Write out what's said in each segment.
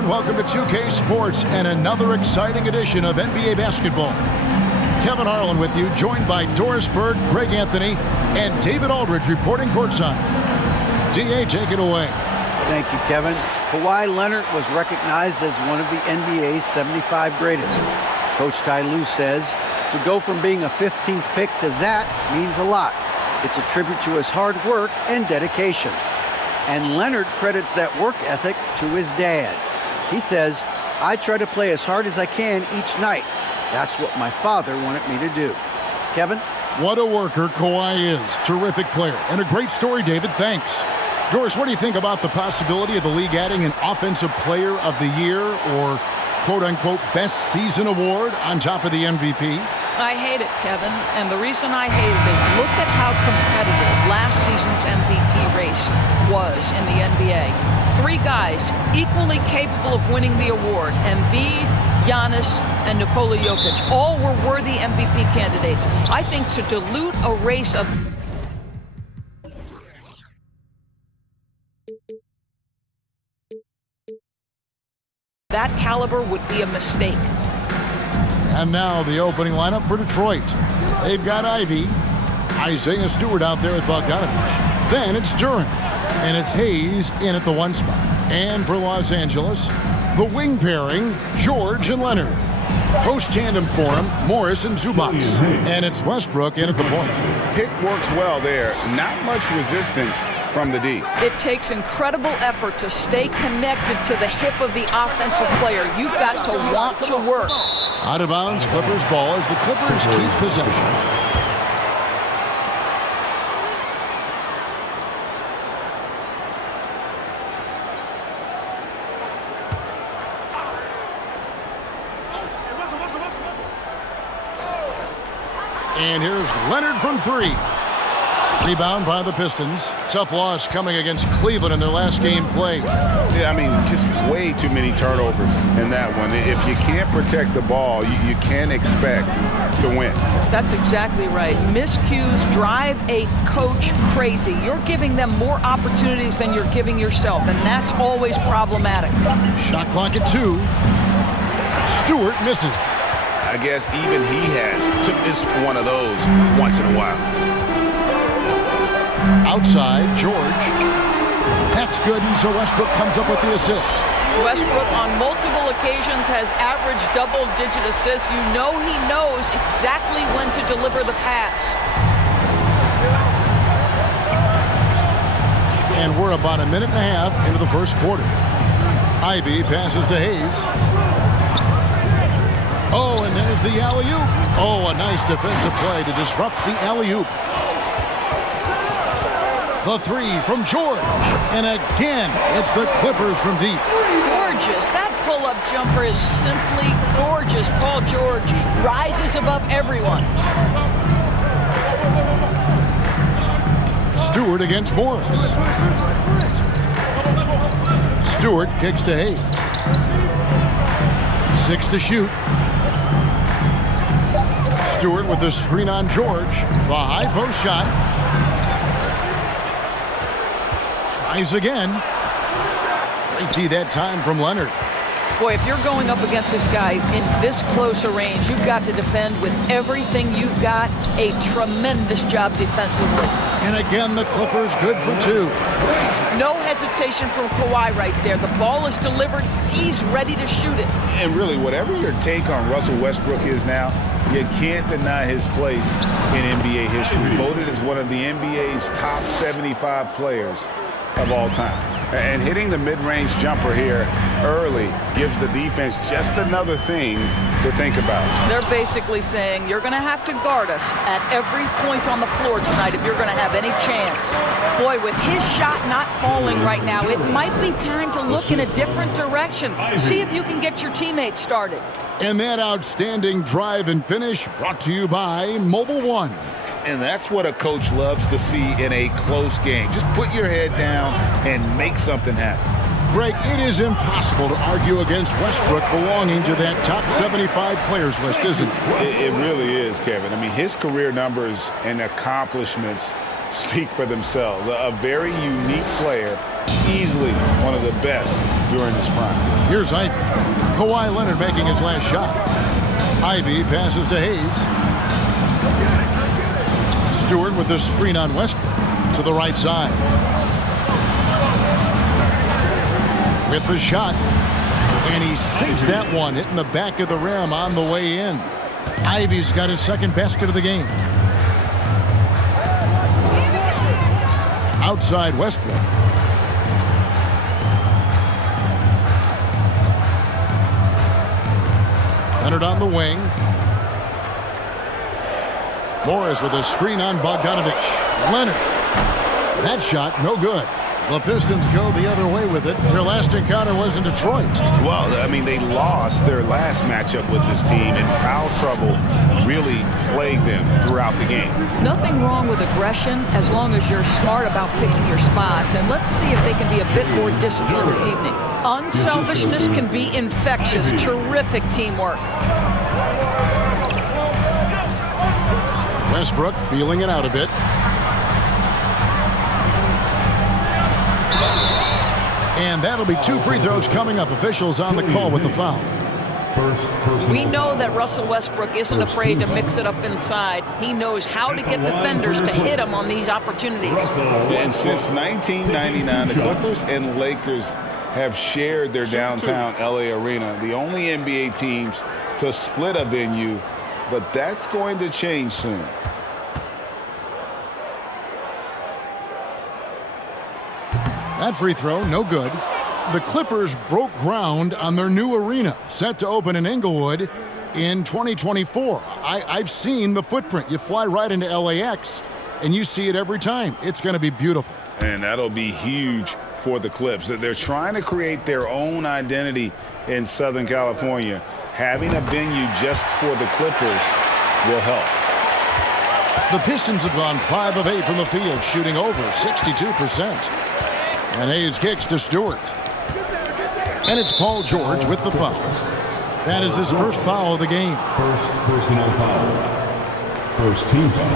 everyone. Welcome to 2K Sports and another exciting edition of NBA basketball. Kevin Harlan with you, joined by Doris Bird, Greg Anthony, and David Aldridge reporting courtside. DA, take it away. Thank you, Kevin. Kawhi Leonard was recognized as one of the NBA's 75 greatest. Coach Ty Lue says to go from being a 15th pick to that means a lot. It's a tribute to his hard work and dedication. And Leonard credits that work ethic to his dad. He says, "I try to play as hard as I can each night. That's what my father wanted me to do." Kevin? What a worker Kawhi is. Terrific player. And a great story, David. Thanks. Doris, what do you think about the possibility of the league adding an Offensive Player of the Year or quote-unquote best season award on top of the MVP? I hate it, Kevin, and the reason I hate it is look at how competitive last season's MVP race was in the NBA. Three guys equally capable of winning the award: Embiid, Giannis, and Nikola Jokic. All were worthy MVP candidates. I think to dilute a race of that caliber would be a mistake. And now the opening lineup for Detroit. They've got Ivy, Isaiah Stewart out there with Bogdanovich. Then it's Durant, and it's Hayes in at the one spot. And for Los Angeles, the wing pairing, George and Leonard. Post tandem for him, Morris and Zubac. And it's Westbrook in at the point. Pick works well there. Not much resistance from the D. It takes incredible effort to stay connected to the hip of the offensive player. You've got to want to work. Out of bounds, Clippers ball as the Clippers keep possession. And here's Leonard from three. Rebound by the Pistons. Tough loss coming against Cleveland in their last game played. Yeah, I mean, just way too many turnovers in that one. If you can't protect the ball, you can't expect to win. That's exactly right. Miscues drive a coach crazy. You're giving them more opportunities than you're giving yourself, and that's always problematic. Shot clock at 2. Stewart misses. I guess even he has to miss one of those once in a while. Outside, George. That's good, and so Westbrook comes up with the assist. Westbrook on multiple occasions has averaged double-digit assists. You know he knows exactly when to deliver the pass. And we're about a minute and a half into the first quarter. Ivy passes to Hayes. Oh, and there's the alley-oop. Oh, a nice defensive play to disrupt the alley-oop. The three from George. And again, it's the Clippers from deep. Gorgeous. That pull-up jumper is simply gorgeous. Paul George rises above everyone. Stewart against Morris. Stewart kicks to Hayes. 6 to shoot. Stewart with the screen on George. The high post shot. Tries again. Great D that time from Leonard. Boy, if you're going up against this guy in this close a range, you've got to defend with everything you've got. A tremendous job defensively. And again, the Clippers good for 2. No hesitation from Kawhi right there. The ball is delivered. He's ready to shoot it. And really, whatever your take on Russell Westbrook is now, you can't deny his place in NBA history. Voted as one of the NBA's top 75 players of all time. And hitting the mid-range jumper here early gives the defense just another thing to think about. They're basically saying you're going to have to guard us at every point on the floor tonight if you're going to have any chance. Boy, with his shot not falling right now, it might be time to look in a different direction. See if you can get your teammates started. And that outstanding drive and finish brought to you by Mobile One. And that's what a coach loves to see in a close game. Just put your head down and make something happen. Greg, it is impossible to argue against Westbrook belonging to that top 75 players list, isn't it? It really is, Kevin. I mean, his career numbers and accomplishments speak for themselves. A very unique player, easily one of the best during his prime. Here's Ivy. Kawhi Leonard making his last shot. Ivy passes to Hayes. Stewart with the screen on Westbrook to the right side. With the shot. And he sinks that one, hitting the back of the rim on the way in. Ivy's got his second basket of the game. Outside Westbrook. Leonard on the wing. Morris with a screen on Bogdanovich. Leonard. That shot, no good. The Pistons go the other way with it. Their last encounter was in Detroit. Well, I mean, they lost their last matchup with this team, and foul trouble really plagued them throughout the game. Nothing wrong with aggression as long as you're smart about picking your spots. And let's see if they can be a bit more disciplined this evening. Unselfishness can be infectious. Terrific teamwork. Westbrook feeling it out a bit. And that'll be 2 free throws coming up. Officials on the call with the foul. We know that Russell Westbrook isn't afraid to mix it up inside. He knows how to get defenders to hit him on these opportunities. And since 1999, the Clippers and Lakers have shared their downtown LA arena, the only NBA teams to split a venue, but that's going to change soon. That free throw, no good. The Clippers broke ground on their new arena, set to open in Inglewood in 2024. I've seen the footprint. You fly right into LAX, and you see it every time. It's going to be beautiful. And that'll be huge for the Clips. They're trying to create their own identity in Southern California. Having a venue just for the Clippers will help. The Pistons have gone 5 of 8 from the field, shooting over 62%. And Hayes kicks to Stewart. And it's Paul George with the foul. That is his first foul of the game. First personal foul. First team foul.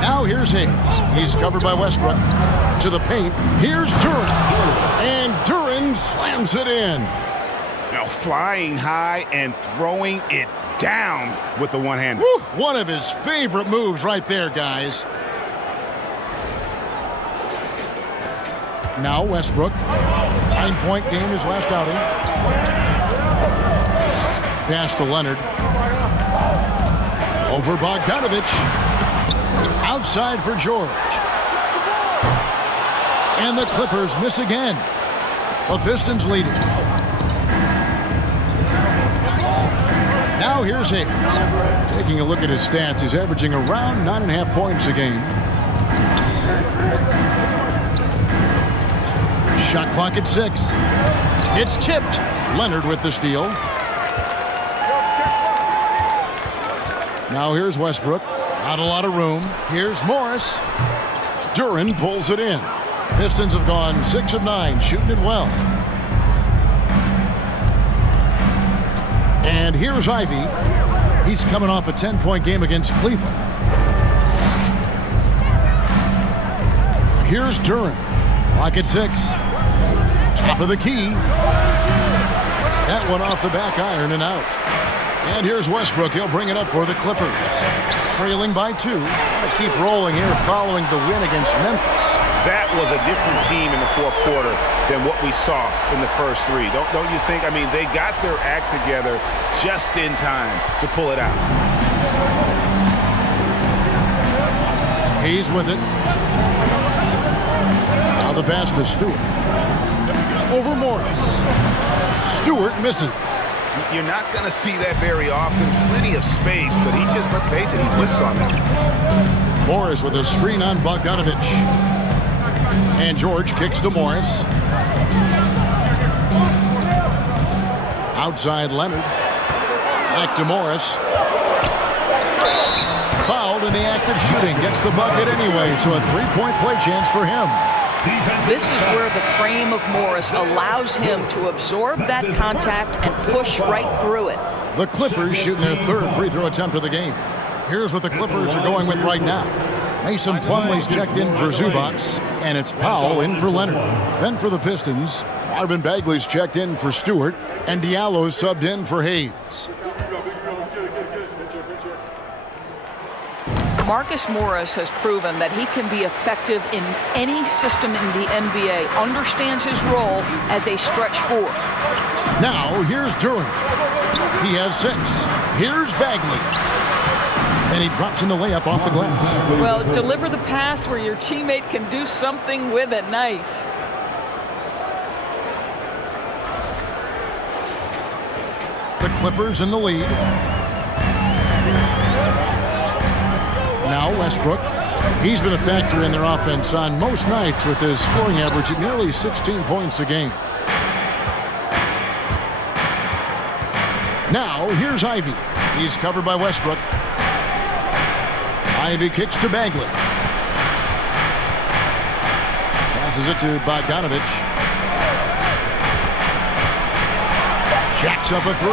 Now here's Hayes. He's covered by Westbrook. To the paint. Here's Duren. And Duren slams it in. Now flying high and throwing it down with the one-hander. One of his favorite moves right there, guys. Now Westbrook. 9-point game, his last outing. Pass to Leonard. Over Bogdanovich. Outside for George. And the Clippers miss again. The Pistons leading. Now here's Hayes. Taking a look at his stats, he's averaging around 9.5 points a game. Shot clock at 6. It's tipped. Leonard with the steal. Now here's Westbrook. Not a lot of room. Here's Morris. Duren pulls it in. Pistons have gone 6 of 9, shooting it well. And here's Ivy. He's coming off a 10-point game against Cleveland. Here's Duren. Clock at 6. Top of the key. That one off the back iron and out. And here's Westbrook. He'll bring it up for the Clippers. Trailing by 2. Gotta keep rolling here following the win against Memphis. That was a different team in the fourth quarter than what we saw in the first 3. Don't you think? I mean, they got their act together just in time to pull it out. Hayes with it. Now the pass to Stewart. Over Morris. Stewart misses. You're not going to see that very often. Plenty of space, but he just, let's face it, he whiffs on that. Morris with a screen on Bogdanovich. And George kicks to Morris. Outside Leonard. Back to Morris. Fouled in the act of shooting. Gets the bucket anyway, so a 3-point play chance for him. This is where the frame of Morris allows him to absorb that contact and push right through it. The Clippers shooting their 3rd free throw attempt of the game. Here's what the Clippers are going with right now. Mason Plumlee's checked in for Zubac, and it's Powell in for Leonard. Then for the Pistons, Marvin Bagley's checked in for Stewart, and Diallo's subbed in for Hayes. Marcus Morris has proven that he can be effective in any system in the NBA, understands his role as a stretch four. Now, here's Durant. He has 6. Here's Bagley. And he drops in the layup off the glass. Well, deliver the pass where your teammate can do something with it. Nice. The Clippers in the lead. Now Westbrook. He's been a factor in their offense on most nights with his scoring average at nearly 16 points a game. Now here's Ivy. He's covered by Westbrook. Ivy kicks to Bagley. Passes it to Bogdanovich. Jacks up a 3.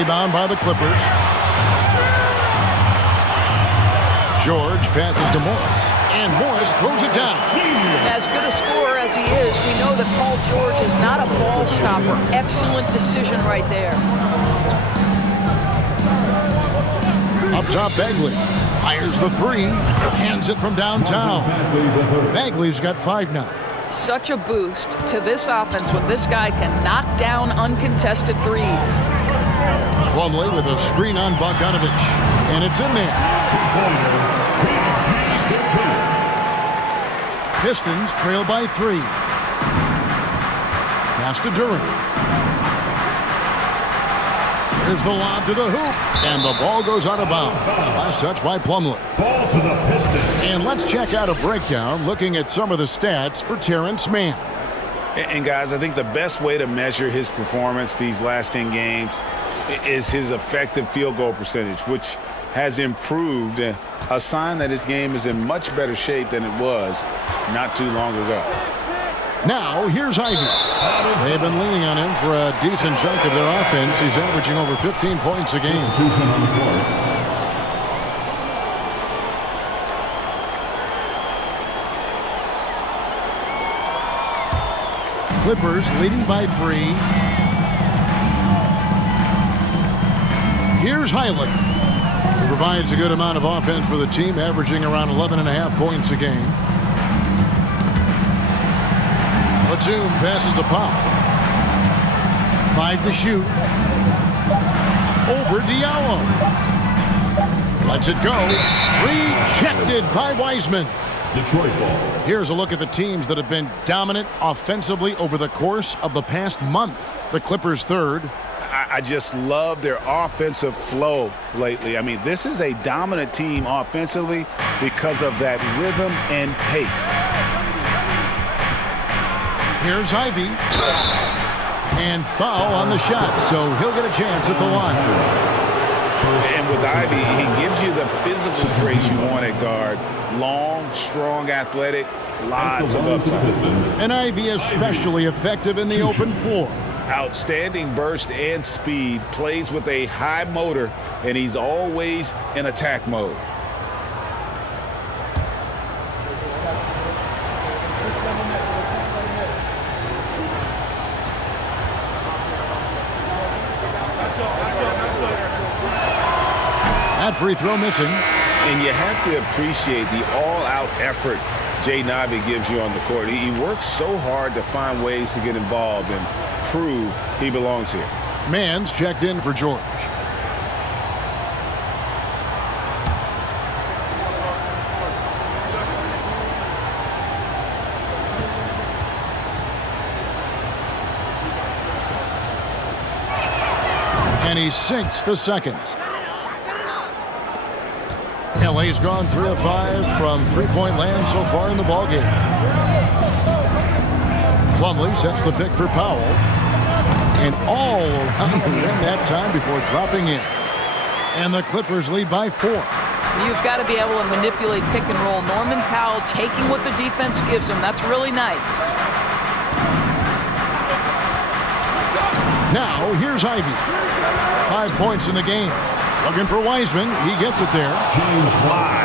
Rebound by the Clippers. George passes to Morris. And Morris throws it down. As good a scorer as he is, we know that Paul George is not a ball stopper. Excellent decision right there. Up top, Bagley fires the 3, hands it from downtown. Bagley's got 5 now. Such a boost to this offense when this guy can knock down uncontested threes. Plumlee with a screen on Bogdanovich, and it's in there. Pistons trail by 3. Pass to Durant. Here's the lob to the hoop, and the ball goes out of bounds. Last touch by Plumlee. Ball to the Pistons. And let's check out a breakdown looking at some of the stats for Terrence Mann. And guys, I think the best way to measure his performance these last 10 games is his effective field goal percentage, which has improved, a sign that his game is in much better shape than it was not too long ago. Now, here's Ivy. They've been leaning on him for a decent chunk of their offense. He's averaging over 15 points a game. Clippers leading by 3. Here's Highland. He provides a good amount of offense for the team, averaging around 11.5 points a game. Batum passes to Powell. 5 to shoot. Over Diallo. Lets it go. Rejected by Wiseman. Detroit ball. Here's a look at the teams that have been dominant offensively over the course of the past month. The Clippers 3rd. I just love their offensive flow lately. I mean, this is a dominant team offensively because of that rhythm and pace. Here's Ivy. And foul on the shot, so he'll get a chance at the line. And with Ivy, he gives you the physical traits you want at guard. Long, strong, athletic, lots of upside. And Ivy especially effective in the open floor. Outstanding burst and speed, plays with a high motor, and he's always in attack mode. That free throw missing. And you have to appreciate the all-out effort Jaden Ivey gives you on the court. He works so hard to find ways to get involved and prove he belongs here. Mann's checked in for George. And he sinks the second. LA's gone 3 of 5 from three-point land so far in the ballgame. Plumlee sets the pick for Powell. And all around the rim that time before dropping in. And the Clippers lead by 4. You've got to be able to manipulate pick and roll. Norman Powell taking what the defense gives him. That's really nice. Now, here's Ivy. 5 points in the game. Looking for Wiseman. He gets it there. My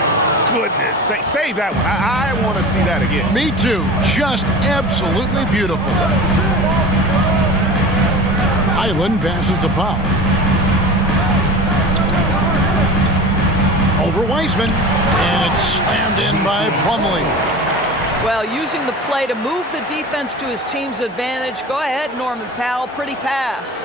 goodness. Save that one. I want to see that again. Me too. Just absolutely beautiful. Highland passes to Powell. Over Wiseman. And it's slammed in by Plumlee. Well, using the play to move the defense to his team's advantage. Go ahead, Norman Powell. Pretty pass.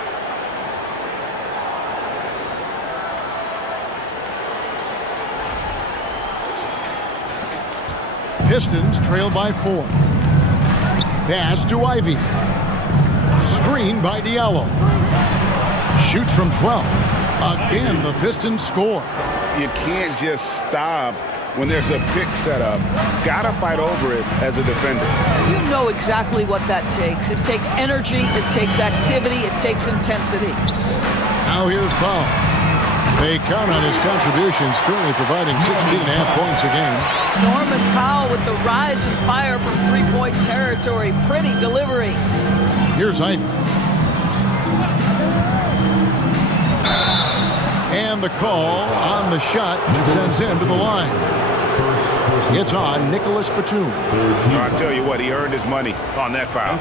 Pistons trail by 4. Pass to Ivy. Screen by Diallo. Shoots from 12. Again, the Pistons score. You can't just stop when there's a pick set up. Gotta fight over it as a defender. You know exactly what that takes. It takes energy, it takes activity, it takes intensity. Now here's Powell. They count on his contributions, currently providing 16.5 points a game. Norman Powell with the rise and fire from three-point territory. Pretty delivery. Here's Ivy. And the call on the shot sends him to the line. It's on Nicholas Batum. I'll tell you what, he earned his money on that foul.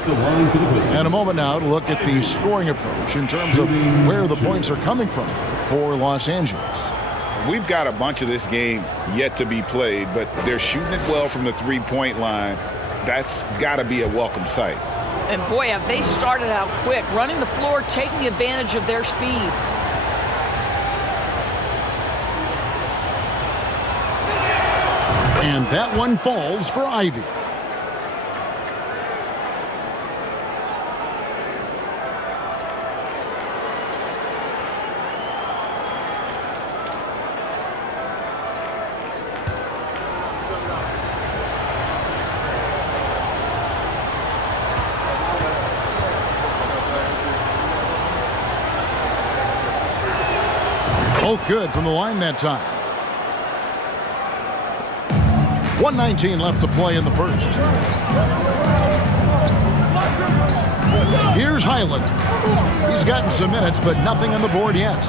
And a moment now to look at the scoring approach in terms of where the points are coming from for Los Angeles. We've got a bunch of this game yet to be played, but they're shooting it well from the three-point line. That's got to be a welcome sight. And boy, have they started out quick, running the floor, taking advantage of their speed. And that one falls for Ivy. Both good from the line that time. 1:19 left to play in the first. Here's Highland. He's gotten some minutes, but nothing on the board yet.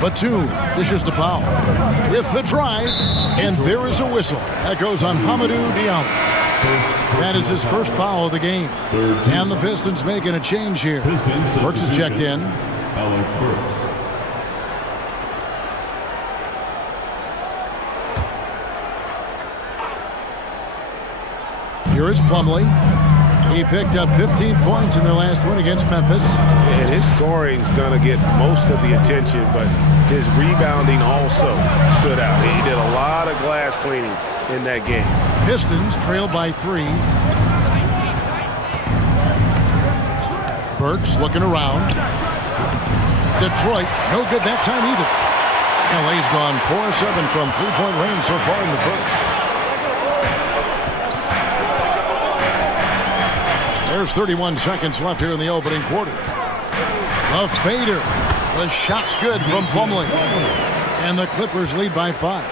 Batum dishes to Powell with the drive, and there is a whistle. That goes on Hamidou Diallo. That is his first foul of the game. And the Pistons making a change here. Burks is checked in. Here is Plumlee. He picked up 15 points in their last win against Memphis. And his scoring's going to get most of the attention, but his rebounding also stood out. He did a lot of glass cleaning in that game. Pistons trail by 3. Burks looking around. Detroit, no good that time either. LA's gone 4-7 from three-point range so far in the first. There's 31 seconds left here in the opening quarter. A fader. The shot's good from Plumlee. And the Clippers lead by 5.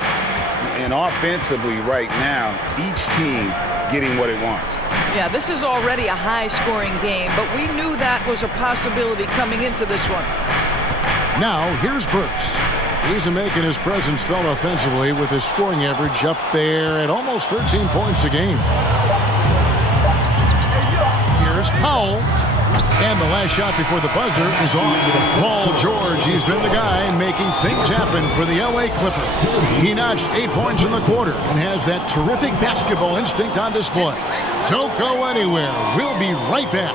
And offensively right now, each team getting what it wants. Yeah, this is already a high-scoring game, but we knew that was a possibility coming into this one. Now, here's Burks. He's making his presence felt offensively with his scoring average up there at almost 13 points a game. Here's Powell. And the last shot before the buzzer is off. Paul George, he's been the guy making things happen for the LA Clippers. He notched 8 points in the quarter and has that terrific basketball instinct on display. Don't go anywhere. We'll be right back.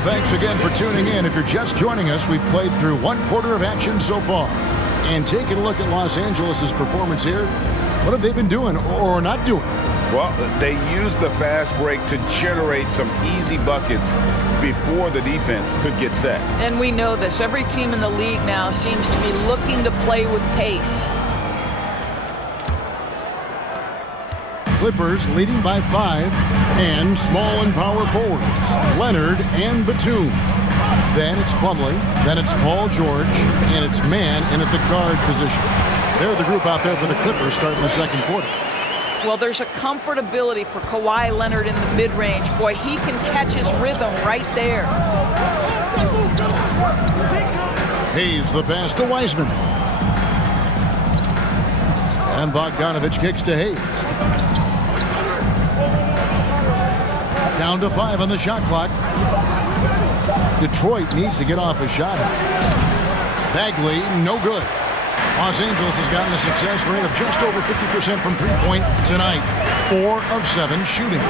Thanks again for tuning in. If you're just joining us, we've played through one quarter of action so far. And taking a look at Los Angeles' performance here, what have they been doing or not doing? Well, they used the fast break to generate some easy buckets before the defense could get set. And we know this. Every team in the league now seems to be looking to play with pace. Clippers leading by 5, and small and power forwards, Leonard and Batum. Then it's Plumlee, then it's Paul George, and it's Mann in at the guard position. They're the group out there for the Clippers starting the second quarter. Well, there's a comfortability for Kawhi Leonard in the mid-range. Boy, he can catch his rhythm right there. Hayes the pass to Wiseman. And Bogdanovich kicks to Hayes. Down to 5 on the shot clock. Detroit needs to get off a shot. Bagley, no good. Los Angeles has gotten a success rate of just over 50% from three-point tonight. 4 of 7 shooting.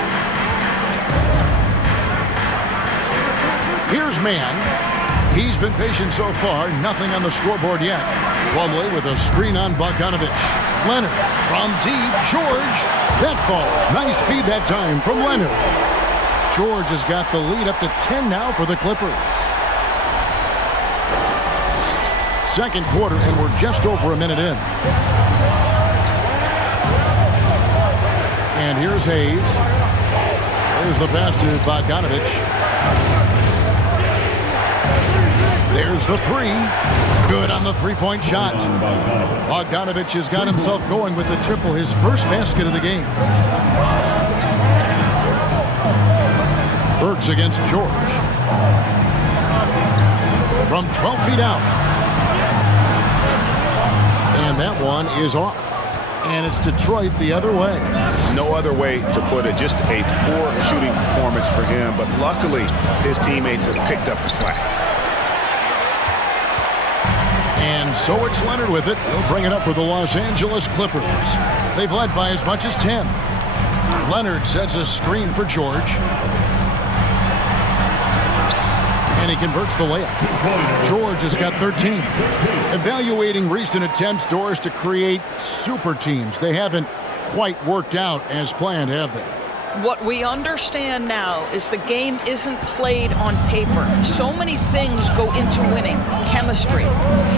Here's Mann. He's been patient so far. Nothing on the scoreboard yet. Plumlee with a screen on Bogdanovich. Leonard from deep. George. That falls. Nice feed that time from Leonard. George has got the lead up to 10 now for the Clippers. Second quarter, and we're just over a minute in. And here's Hayes. There's the pass to Bogdanovich. There's the 3. Good on the three-point shot. Bogdanovich has got himself going with the triple, his first basket of the game. Burks against George. From 12 feet out. And that one is off. And it's Detroit the other way. No other way to put it. Just a poor shooting performance for him. But luckily, his teammates have picked up the slack. And so it's Leonard with it. He'll bring it up for the Los Angeles Clippers. They've led by as much as 10. Leonard sets a screen for George. And he converts the layup. George has got 13. Evaluating recent attempts, Doris, to create super teams. They haven't quite worked out as planned, have they? What we understand now is the game isn't played on paper. So many things go into winning. Chemistry,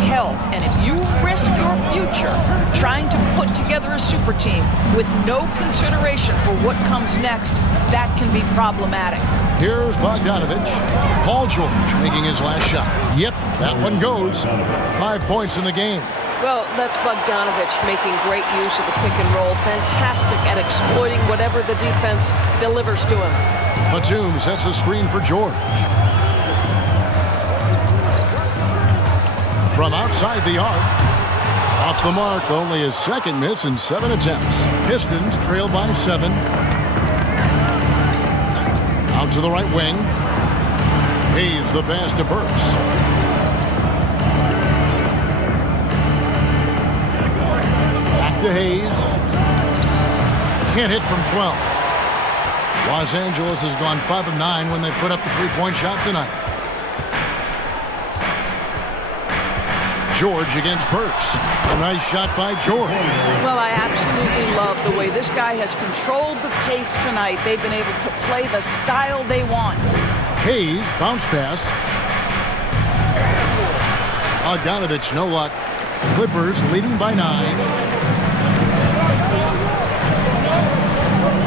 health, and if you risk your future trying to put together a super team with no consideration for what comes next, that can be problematic. Here's Bogdanovich. Paul George making his last shot. Yep, that one goes. 5 points in the game. Well, that's Bogdanovich making great use of the pick and roll. Fantastic at exploiting whatever the defense delivers to him. Batum sets a screen for George. From outside the arc. Off the mark, only his second miss in 7 attempts. Pistons trail by 7. Out to the right wing. Hayes the pass to Burks. To Hayes. Can't hit from 12. Los Angeles has gone 5 of 9 when they put up the three-point shot tonight. George against Burks. A nice shot by George. Well, I absolutely love the way this guy has controlled the pace tonight. They've been able to play the style they want. Hayes, bounce pass. Bogdanovich, no luck. Clippers leading by 9.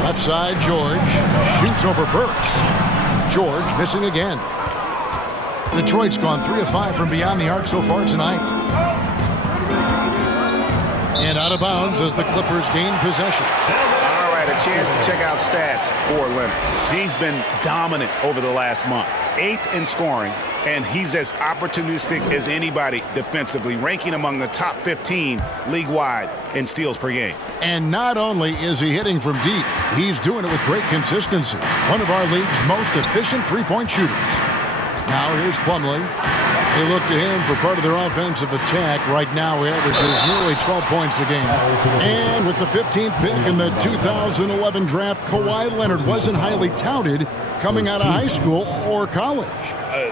Left side, George shoots over Burks. George missing again. Detroit's gone 3 of 5 from beyond the arc so far tonight. And out of bounds as the Clippers gain possession. All right, a chance to check out stats for Leonard. He's been dominant over the last month. 8th in scoring, and he's as opportunistic as anybody defensively, ranking among the top 15 league-wide in steals per game. And not only is he hitting from deep, he's doing it with great consistency. One of our league's most efficient three-point shooters. Now here's Plumlee. They look to him for part of their offensive attack. Right now he averages nearly 12 points a game. And with the 15th pick in the 2011 draft, Kawhi Leonard wasn't highly touted coming out of high school or college.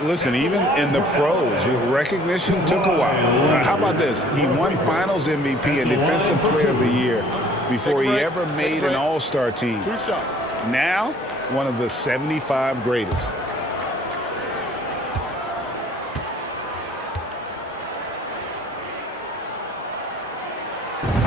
Listen, even in the pros, recognition took a while. How about this? He won Finals MVP and Defensive Player of the Year before he ever made an All-Star team. Now, one of the 75 greatest.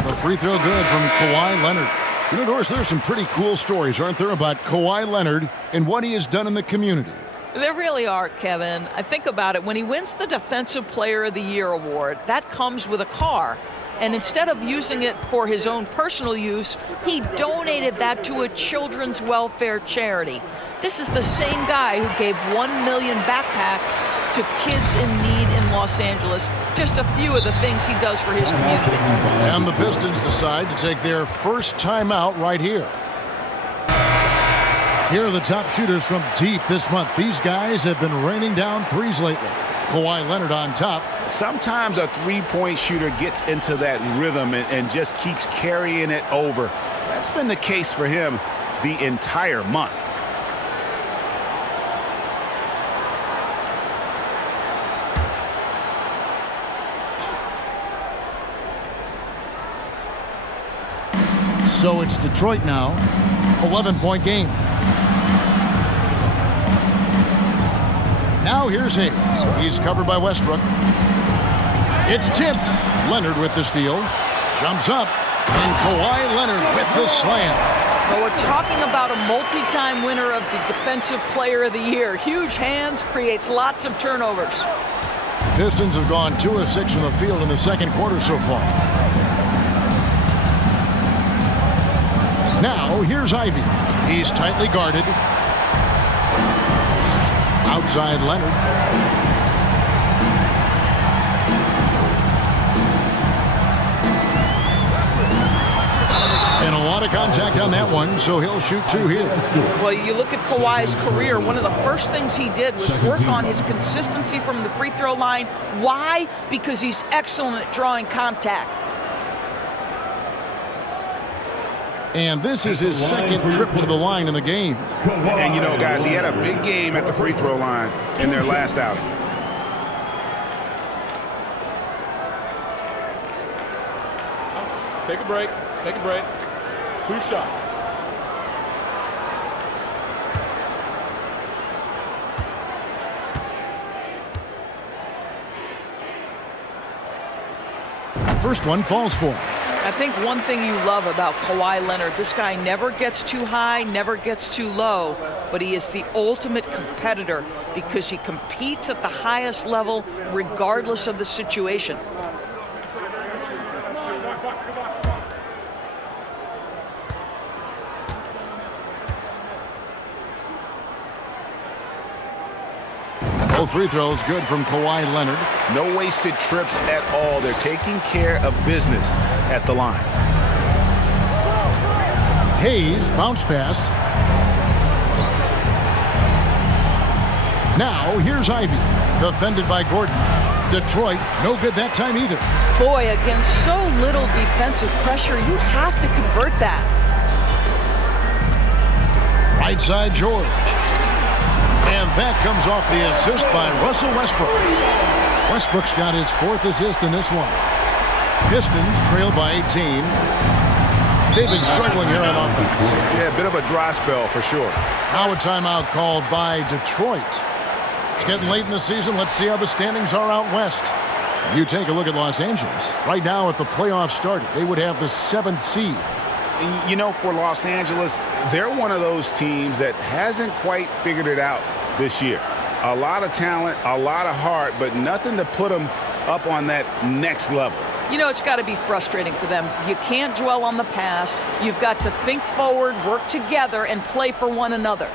The free throw good from Kawhi Leonard. You know, Doris, there's some pretty cool stories, aren't there, about Kawhi Leonard and what he has done in the community? There really are, Kevin. I think about it. When he wins the Defensive Player of the Year award, that comes with a car. And instead of using it for his own personal use, he donated that to a children's welfare charity. This is the same guy who gave 1 million backpacks to kids in need in Los Angeles. Just a few of the things he does for his community. And the Pistons decide to take their first timeout right here. Here are the top shooters from deep this month. These guys have been raining down threes lately. Kawhi Leonard on top. Sometimes a three-point shooter gets into that rhythm and just keeps carrying it over. That's been the case for him the entire month. So it's Detroit now. 11-point game. Now here's Hayes. He's covered by Westbrook. It's tipped. Leonard with the steal. Jumps up. And Kawhi Leonard with the slam. Well, we're talking about a multi-time winner of the Defensive Player of the Year. Huge hands, creates lots of turnovers. The Pistons have gone 2 of 6 from the field in the second quarter so far. Now here's Ivy. He's tightly guarded. Outside Leonard. And a lot of contact on that one, so he'll shoot 2 here. Well, you look at Kawhi's career, one of the first things he did was work on his consistency from the free throw line. Why? Because he's excellent at drawing contact. And this is his second trip to the line in the game. And you know, guys, he had a big game at the free throw line in their last outing. Take a break. Take a break. 2 shots. First one falls for him. I think one thing you love about Kawhi Leonard, this guy never gets too high, never gets too low, but he is the ultimate competitor because he competes at the highest level regardless of the situation. Both free throws good from Kawhi Leonard. No wasted trips at all. They're taking care of business at the line. Hayes, bounce pass. Now here's Ivy, defended by Gordon. Detroit, no good that time either. Boy, against so little defensive pressure, you have to convert that. Right side George. And that comes off the assist by Russell Westbrook. Westbrook's got his 4th assist in this one. Pistons trail by 18. They've been struggling here on offense. Yeah, a bit of a dry spell for sure. Now a timeout called by Detroit. It's getting late in the season. Let's see how the standings are out west. You take a look at Los Angeles. Right now, if the playoffs started, they would have the 7th seed. You know, for Los Angeles, they're one of those teams that hasn't quite figured it out this year. A lot of talent, a lot of heart, but nothing to put them up on that next level. You know, it's got to be frustrating for them. You can't dwell on the past. You've got to think forward, work together, and play for one another.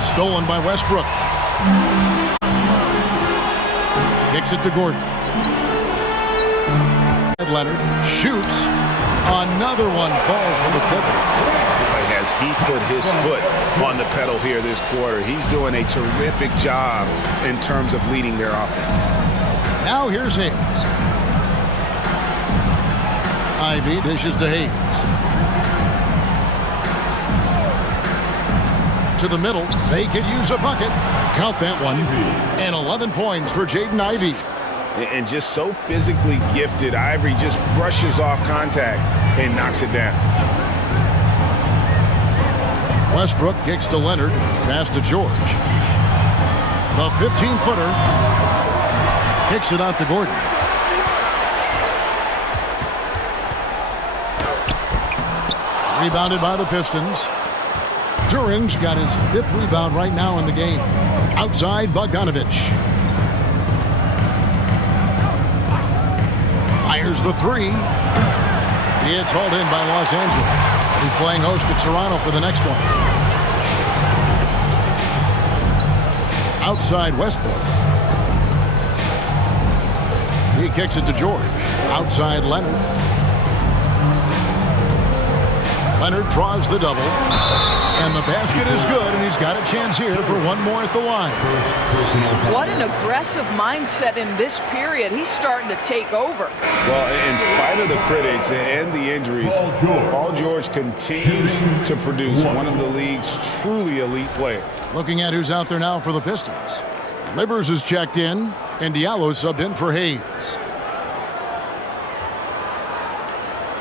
Stolen by Westbrook. Kicks it to Gordon. Leonard shoots. Another one falls for the Clippers. As he put his foot on the pedal here this quarter, he's doing a terrific job in terms of leading their offense. Now here's Hayes. Ivy dishes to Hayes. To the middle. They could use a bucket. Count that one. And 11 points for Jaden Ivey. And just so physically gifted, Ivory just brushes off contact and knocks it down. Westbrook kicks to Leonard. Pass to George. The 15-footer. Kicks it out to Gordon. Rebounded by the Pistons. Duran's got his 5th rebound right now in the game. Outside, Bogdanovich. Fires the 3. It's hauled in by Los Angeles. He's playing host to Toronto for the next one. Outside Westbrook. He kicks it to George. Outside Leonard. Leonard draws the double. And the basket is good, and he's got a chance here for one more at the line. What an aggressive mindset in this period. He's starting to take over. Well, in spite of the critics and the injuries, Paul George continues to produce one of the league's truly elite players. Looking at who's out there now for the Pistons. Livers is checked in, and Diallo subbed in for Hayes.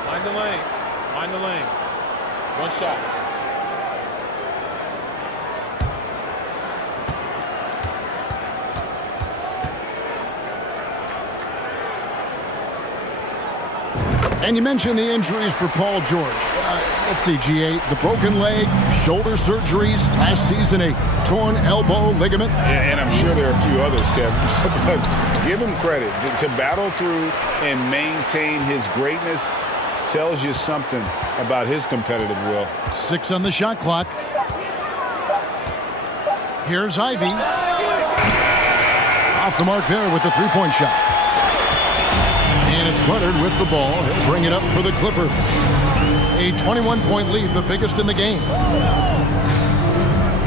Mind the lanes. Mind the lanes. One shot. And you mentioned the injuries for Paul George. Let's see, GA, the broken leg, shoulder surgeries, last season a torn elbow ligament. And I'm sure there are a few others, Kevin. But give him credit. To battle through and maintain his greatness tells you something about his competitive will. 6 on the shot clock. Here's Ivy. Off the mark there with the 3-point shot. And it's Leonard with the ball. He'll bring it up for the Clippers. A 21-point lead, the biggest in the game.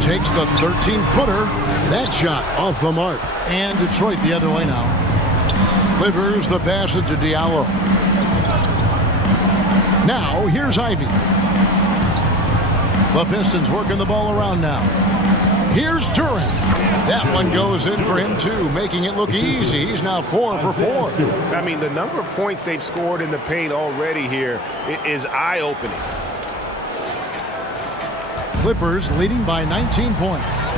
Takes the 13-footer. That shot off the mark. And Detroit the other way now. Livers the pass to Diallo. Now, here's Ivy. The Pistons working the ball around now. Here's Duran. That one goes in for him, too, making it look easy. He's now 4 for 4. I mean, the number of points they've scored in the paint already here is eye-opening. Clippers leading by 19 points.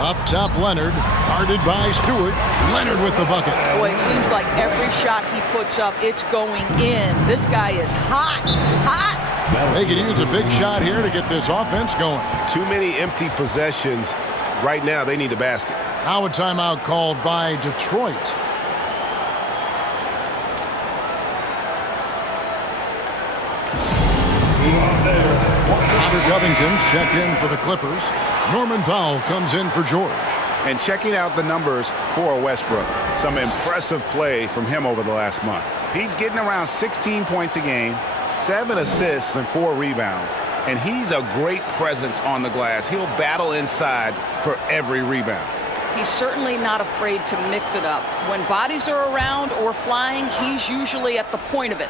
Up top, Leonard, guarded by Stewart. Leonard with the bucket. Boy, it seems like every shot he puts up, it's going in. This guy is hot, hot. They could use a big shot here to get this offense going. Too many empty possessions. Right now, they need a basket. Now a timeout called by Detroit. Robert Covington's checked in for the Clippers. Norman Powell comes in for George. And checking out the numbers for Westbrook. Some impressive play from him over the last month. He's getting around 16 points a game, 7 assists, and 4 rebounds. And he's a great presence on the glass. He'll battle inside for every rebound. He's certainly not afraid to mix it up. When bodies are around or flying, he's usually at the point of it.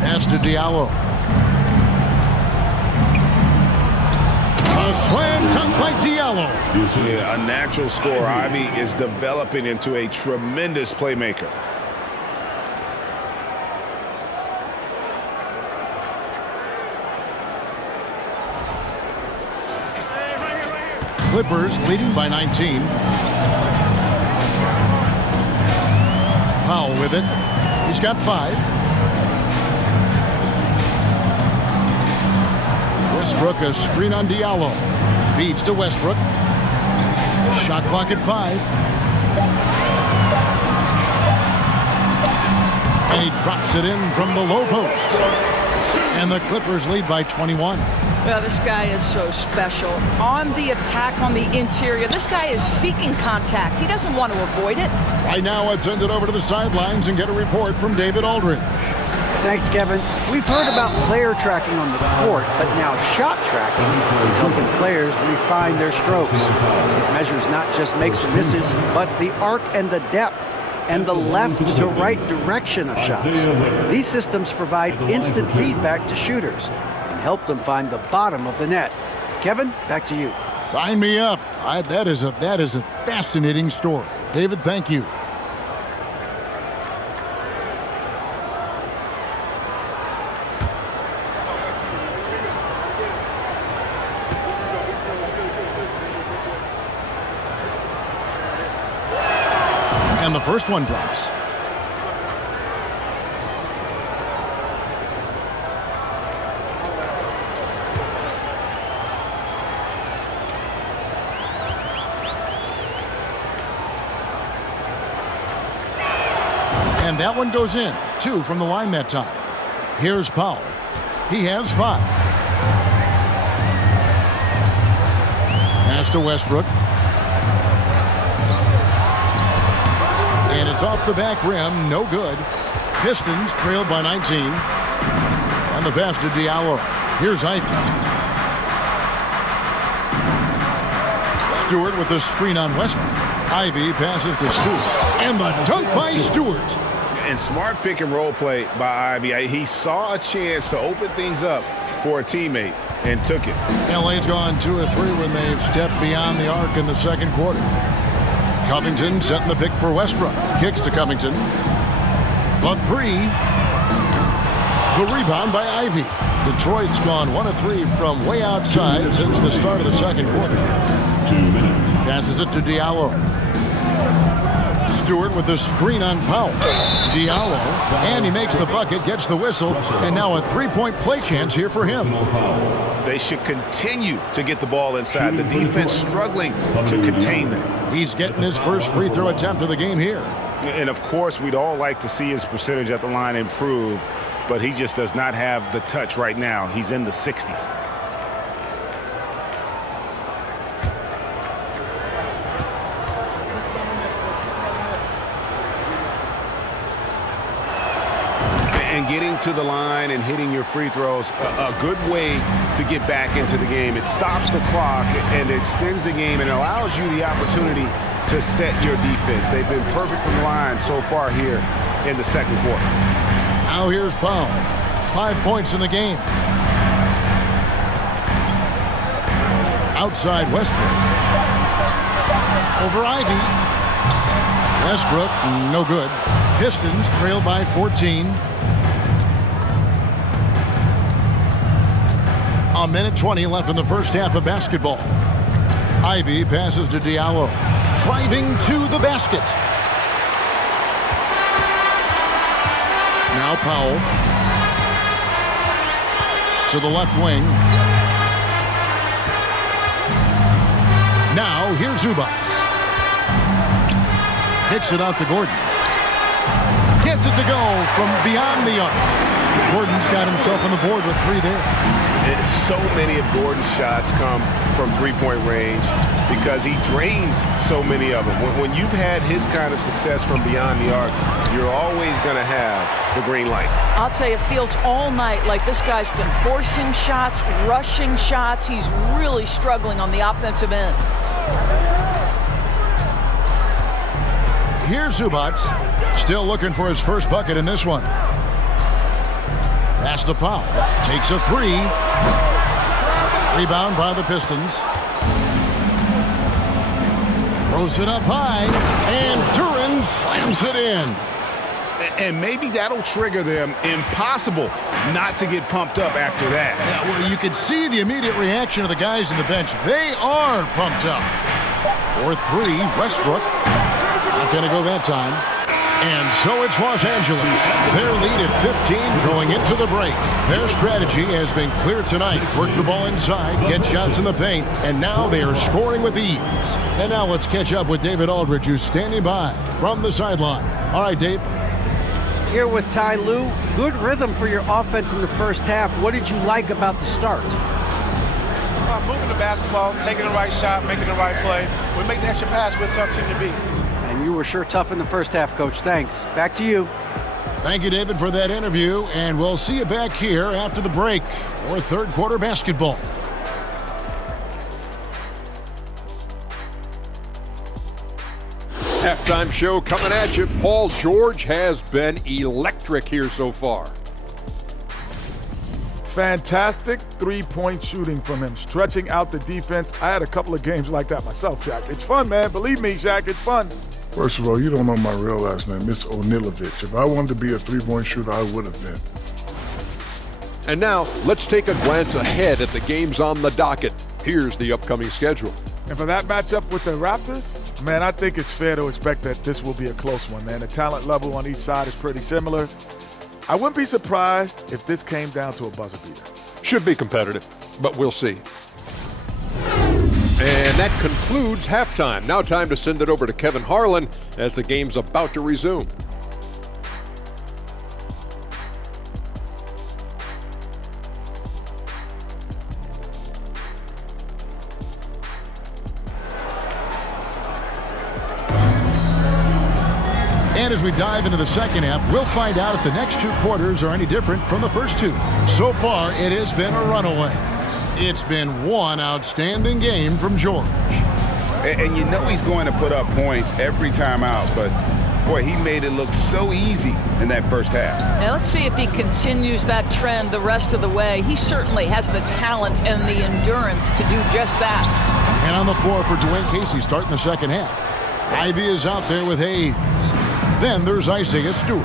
Pass to Diallo. A slam dunk by Diallo. Yeah, a natural scorer. Ivy is developing into a tremendous playmaker. Clippers leading by 19. Powell with it. He's got 5. Westbrook a screen on Diallo. Feeds to Westbrook. Shot clock at 5. And he drops it in from the low post. And the Clippers lead by 21. Well, this guy is so special. On the attack on the interior, this guy is seeking contact. He doesn't want to avoid it. Right now, let's send it over to the sidelines and get a report from David Aldridge. Thanks, Kevin. We've heard about player tracking on the court, but now shot tracking is helping players refine their strokes. It measures not just makes or misses, but the arc and the depth and the left to right direction of shots. These systems provide instant feedback to shooters and help them find the bottom of the net. Kevin, back to you. Sign me up. That is a fascinating story. David, thank you. And the first one drops. And that one goes in. 2 from the line that time. Here's Powell. He has 5. Pass to Westbrook. And it's off the back rim. No good. Pistons trailed by 19. And the pass to Diallo. Here's Ivy. Stewart with the screen on Westbrook. Ivy passes to Stewart. And the dunk by Stewart. And smart pick and roll play by Ivy. He saw a chance to open things up for a teammate and took it. LA's gone 2 of 3 when they've stepped beyond the arc in the second quarter. Covington setting the pick for Westbrook. Kicks to Covington. The 3. The rebound by Ivy. Detroit's gone 1 of 3 from way outside since the start of the second quarter. 2 minutes. Passes it to Diallo. Stewart with the screen on Powell. Diallo, and he makes the bucket, gets the whistle, and now a 3-point play chance here for him. They should continue to get the ball inside. The defense struggling to contain them. He's getting his first free throw attempt of the game here. And of course, we'd all like to see his percentage at the line improve, but he just does not have the touch right now. He's in the 60s. And getting to the line and hitting your free throws, a good way to get back into the game. It stops the clock and extends the game and allows you the opportunity to set your defense. They've been perfect from the line so far here in the second quarter. Now here's Powell. 5 points in the game. Outside Westbrook. Over Ivy. Westbrook, no good. Pistons trail by 14. A minute 20 left in the first half of basketball. Ivy passes to Diallo. Driving to the basket. Now Powell. To the left wing. Now here's Zubac. Kicks it out to Gordon. Gets it to go from beyond the arc. Gordon's got himself on the board with 3 there. So many of Gordon's shots come from three-point range because he drains so many of them. When you've had his kind of success from beyond the arc, you're always going to have the green light. I'll tell you, it feels all night like this guy's been forcing shots, rushing shots. He's really struggling on the offensive end. Here's Zubac. Still looking for his first bucket in this one. Pass to Powell. Takes a 3. Rebound by the Pistons. Throws it up high. And Duran slams it in. And maybe that'll trigger them. Impossible not to get pumped up after that. Yeah, well, you could see the immediate reaction of the guys in the bench. They are pumped up. 4-3, Westbrook. Not going to go that time. And so it's Los Angeles. Their lead at 15 going into the break. Their strategy has been clear tonight. Work the ball inside, get shots in the paint, and now they are scoring with ease. And now let's catch up with David Aldridge, who's standing by from the sideline. All right, Dave. Here with Ty Lue. Good rhythm for your offense in the first half. What did you like about the start? Moving the basketball, taking the right shot, making the right play. We make the extra pass, we're a tough team to beat. And you were sure tough in the first half, Coach. Thanks. Back to you. Thank you, David, for that interview. And we'll see you back here after the break for third quarter basketball. Halftime show coming at you. Paul George has been electric here so far. Fantastic three-point shooting from him, stretching out the defense. I had a couple of games like that myself, Shaq. It's fun, man. Believe me, Shaq, it's fun. First of all, you don't know my real last name. It's Onilovich. If I wanted to be a three-point shooter, I would have been. And now, let's take a glance ahead at the games on the docket. Here's the upcoming schedule. And for that matchup with the Raptors, man, I think it's fair to expect that this will be a close one, man. The talent level on each side is pretty similar. I wouldn't be surprised if this came down to a buzzer beater. Should be competitive, but we'll see. And that concludes halftime. Now time to send it over to Kevin Harlan as the game's about to resume. And as we dive into the second half, we'll find out if the next 2 quarters are any different from the first 2. So far, it has been a runaway. It's been one outstanding game from George. And you know he's going to put up points every time out, but boy, he made it look so easy in that first half. Now let's see if he continues that trend the rest of the way. He certainly has the talent and the endurance to do just that. And on the floor for Dwayne Casey starting the second half. Ivy is out there with Hayes. Then there's Isaiah Stewart.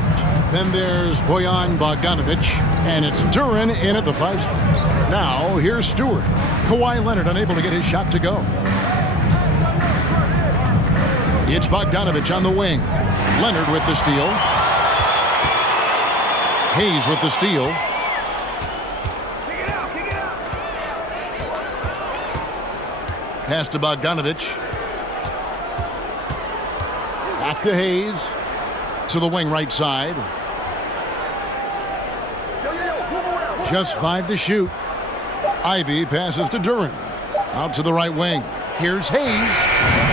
Then there's Bojan Bogdanovic. And it's Duren in at the 5 spot. Now here's Stewart. Kawhi Leonard unable to get his shot to go. It's Bogdanovic on the wing. Leonard with the steal. Hayes with the steal. Pass to Bogdanovic. Back to Hayes. To the wing right side. Just 5 to shoot. Ivy passes to Duren. Out to the right wing. Here's Hayes.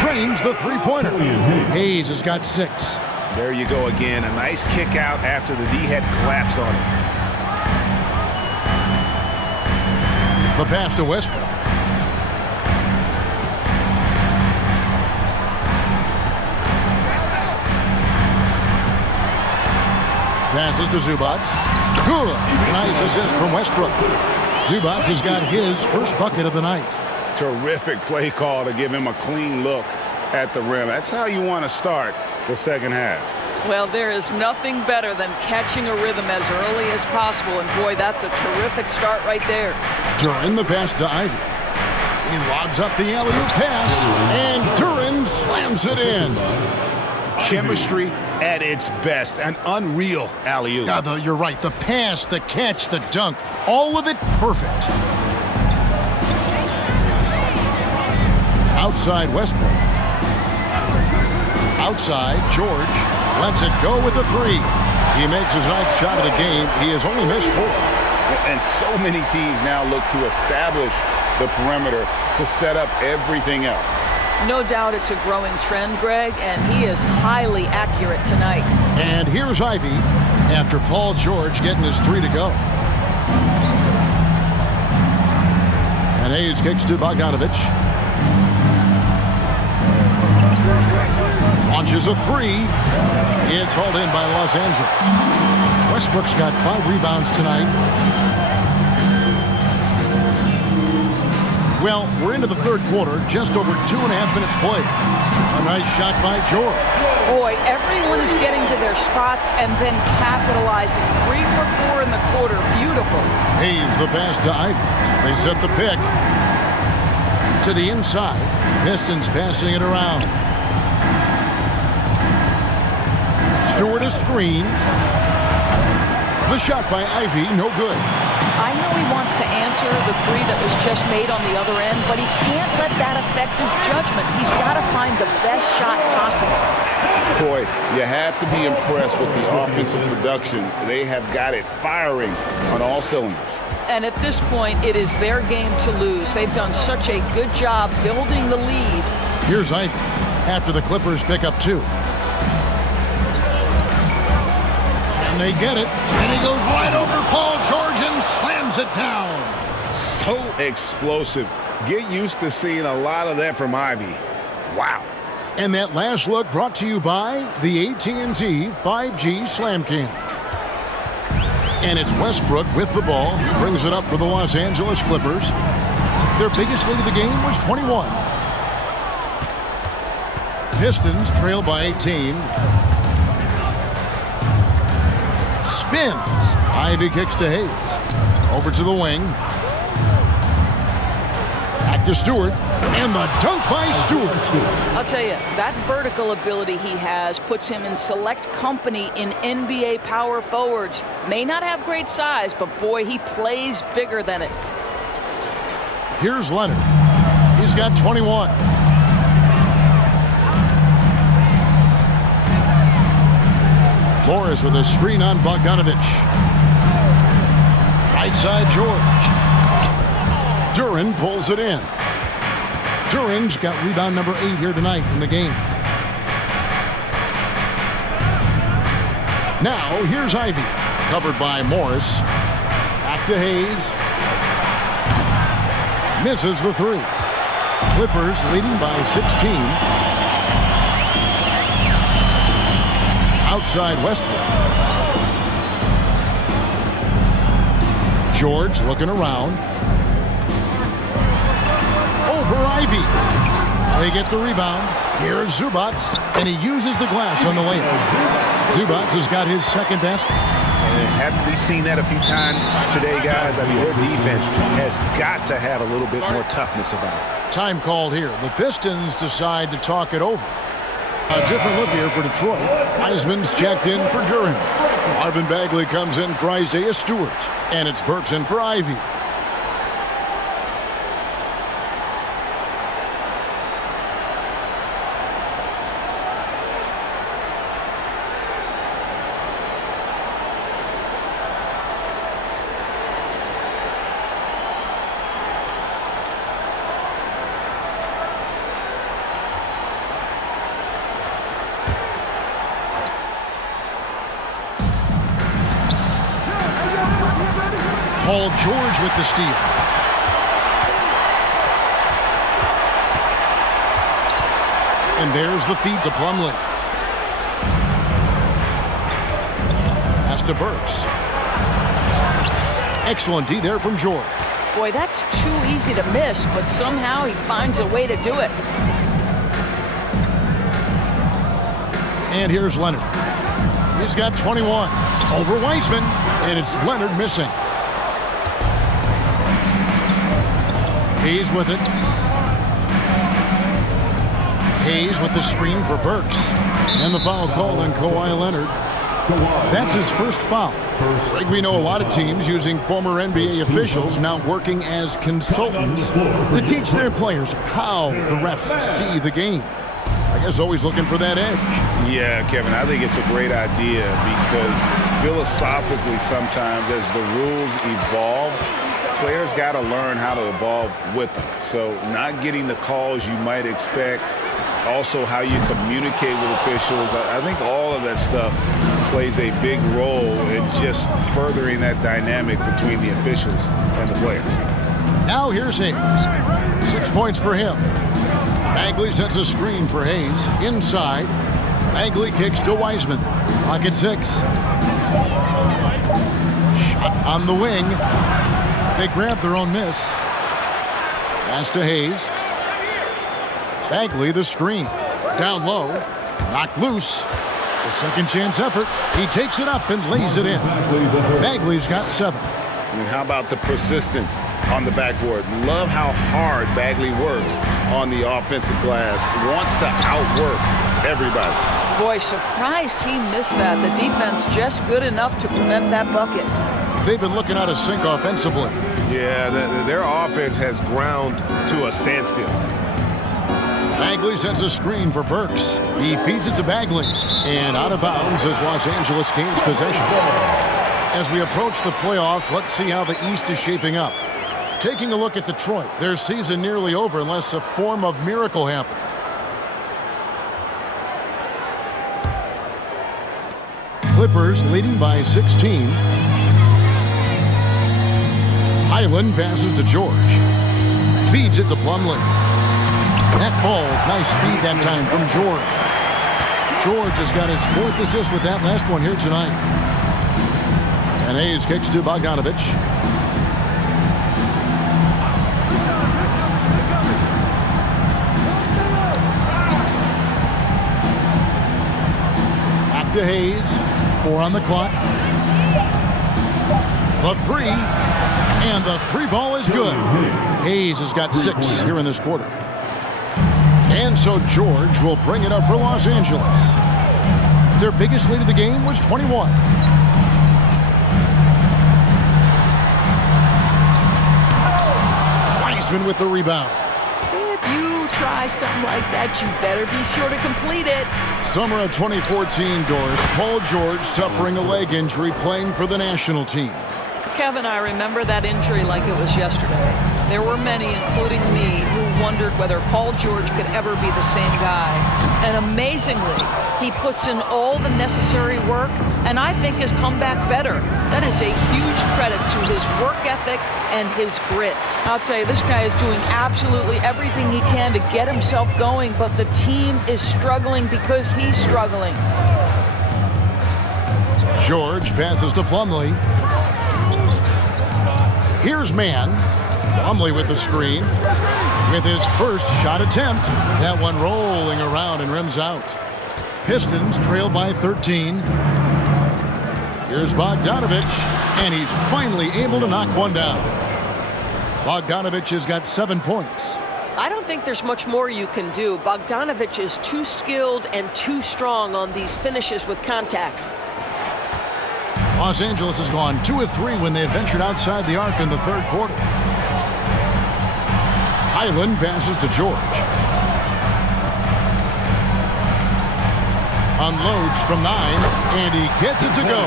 Drains the 3-pointer. Hayes has got 6. There you go again. A nice kick out after the D had collapsed on him. The pass to Westbrook. Passes to Zubac. Good. Nice assist from Westbrook. Zubac has got his first bucket of the night. Terrific play call to give him a clean look at the rim. That's how you want to start the second half. Well, there is nothing better than catching a rhythm as early as possible. And boy, that's a terrific start right there. Duren the pass to Ivy. He lobs up the alley-oop pass, and Duren slams it in. Chemistry at its best. An unreal alley-oop. You're right. The pass, the catch, the dunk, all of it perfect. Outside Westbrook. Outside George. Lets it go with the 3. He makes his 9th shot of the game. He has only missed 4. And so many teams now look to establish the perimeter to set up everything else. No doubt it's a growing trend, Greg, and he is highly accurate tonight. And here's Ivy after Paul George getting his 3 to go. And Hayes kicks to Bogdanovic. Launches a 3. It's hauled in by Los Angeles. Westbrook's got 5 rebounds tonight. Well, we're into the third quarter, just over 2.5 minutes played. A nice shot by George. Boy, everyone is getting to their spots and then capitalizing. 3 for 4 in the quarter. Beautiful. Hayes the pass to Ivy. They set the pick. To the inside. Pistons passing it around. Stewart a screen. The shot by Ivy, no good. I know he wants to answer the 3 that was just made on the other end, but he can't let that affect his judgment. He's got to find the best shot possible. Boy, you have to be impressed with the offensive production. They have got it firing on all cylinders. And at this point, it is their game to lose. They've done such a good job building the lead. Here's Ivy after the Clippers pick up 2. And they get it, and he goes right over Paul George and slams it down. So explosive. Get used to seeing a lot of that from Ivy. Wow. And that last look brought to you by the AT&T 5G Slam Cam. And it's Westbrook with the ball. He brings it up for the Los Angeles Clippers. Their biggest lead of the game was 21. Pistons trail by 18. Spins. Ivy kicks to Hayes. Over to the wing. Back to Stewart. And the dunk by Stewart. I'll tell you, that vertical ability he has puts him in select company in NBA power forwards. May not have great size, but boy, he plays bigger than it. Here's Leonard. He's got 21. Morris with a screen on Bogdanovic. Right side George. Duren pulls it in. Duren's got rebound number 8 here tonight in the game. Now, here's Ivy. Covered by Morris. Back to Hayes. Misses the three. Clippers leading by 16. Outside Westbrook. George looking around. Over Ivy. They get the rebound. Here's Zubats, and he uses the glass on the layup. Zubats has got his second basket. And haven't we seen that a few times today, guys? I mean, their defense has got to have a little bit more toughness about it. Time called here. The Pistons decide to talk it over. A different look here for Detroit. Heisman's checked in for Durham. Marvin Bagley comes in for Isaiah Stewart. And it's Burks in for Ivy. Paul George with the steal. And there's the feed to Plumlee. Pass to Burks. Excellent D there from George. Boy, that's too easy to miss, but somehow he finds a way to do it. And here's Leonard. He's got 21. Over Wiseman, and it's Leonard missing. Hayes with it. Hayes with the screen for Burks. And the foul call on Kawhi Leonard. That's his first foul. Greg, we know a lot of teams using former NBA officials now working as consultants to teach their players how the refs see the game. I guess always looking for that edge. Yeah, Kevin, I think it's a great idea because philosophically sometimes as the rules evolve, players got to learn how to evolve with them. So not getting the calls you might expect, also how you communicate with officials. I think all of that stuff plays a big role in just furthering that dynamic between the officials and the players. Now here's Hayes. 6 points for him. Bagley sets a screen for Hayes. Inside. Bagley kicks to Wiseman. Pocket 6. Shot on the wing. They grab their own miss. Pass to Hayes. Bagley the screen. Down low. Knocked loose. The second chance effort. He takes it up and lays it in. Bagley's got 7. And how about the persistence on the backboard? Love how hard Bagley works on the offensive glass. Wants to outwork everybody. Boy, surprised he missed that. The defense just good enough to prevent that bucket. They've been looking out of sync offensively. Yeah, their offense has ground to a standstill. Bagley sends a screen for Burks. He feeds it to Bagley. And out of bounds as Los Angeles gains possession. As we approach the playoffs, let's see how the East is shaping up. Taking a look at Detroit, their season nearly over unless a form of miracle happens. Clippers leading by 16. Highland passes to George. Feeds it to Plumlee. That falls. Nice feed that time from George. George has got his 4th assist with that last one here tonight. And Hayes kicks to Bogdanovich. Back to Hayes. 4 on the clock. The 3. And the 3 ball is good. Hayes has got 6 here in this quarter. And so George will bring it up for Los Angeles. Their biggest lead of the game was 21. Wiseman with the rebound. If you try something like that, you better be sure to complete it. Summer of 2014, Doris. Paul George suffering a leg injury playing for the national team. Kevin, I remember that injury like it was yesterday. There were many, including me, who wondered whether Paul George could ever be the same guy. And amazingly, he puts in all the necessary work and I think has come back better. That is a huge credit to his work ethic and his grit. I'll tell you, this guy is doing absolutely everything he can to get himself going, but the team is struggling because he's struggling. George passes to Plumlee. Here's Mann. Plumlee with the screen. With his first shot attempt. That one rolling around and rims out. Pistons trail by 13. Here's Bogdanovich, and he's finally able to knock one down. Bogdanovich has got 7 points. I don't think there's much more you can do. Bogdanovich is too skilled and too strong on these finishes with contact. Los Angeles has gone 2 of 3 when they ventured outside the arc in the third quarter. Highland passes to George. Unloads from 9, and he gets it to go.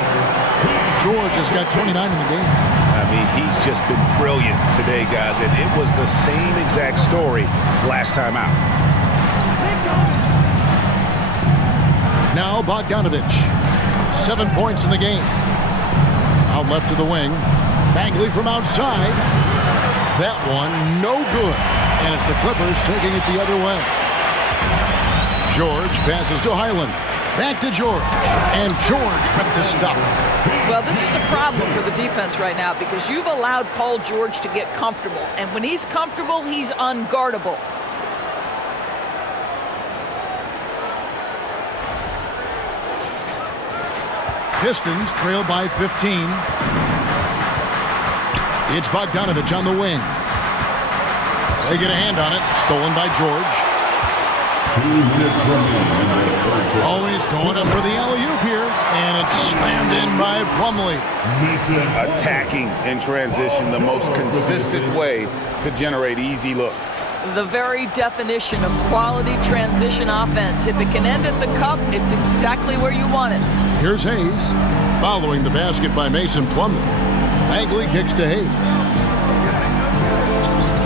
George has got 29 in the game. I mean, he's just been brilliant today, guys, and it was the same exact story last time out. Now Bogdanovich, 7 points in the game. Out left to the wing. Bagley from outside. That one, no good. And it's the Clippers taking it the other way. George passes to Highland. Back to George. And George with the stuff. Well, this is a problem for the defense right now because you've allowed Paul George to get comfortable. And when he's comfortable, he's unguardable. Pistons trail by 15. It's Bogdanovich on the wing. They get a hand on it. Stolen by George. Always going up for the alley-oop here. And it's slammed in by Plumlee. Attacking in transition, the most consistent way to generate easy looks. The very definition of quality transition offense. If it can end at the cup, it's exactly where you want it. Here's Hayes. Following the basket by Mason Plumlee. Bagley kicks to Hayes.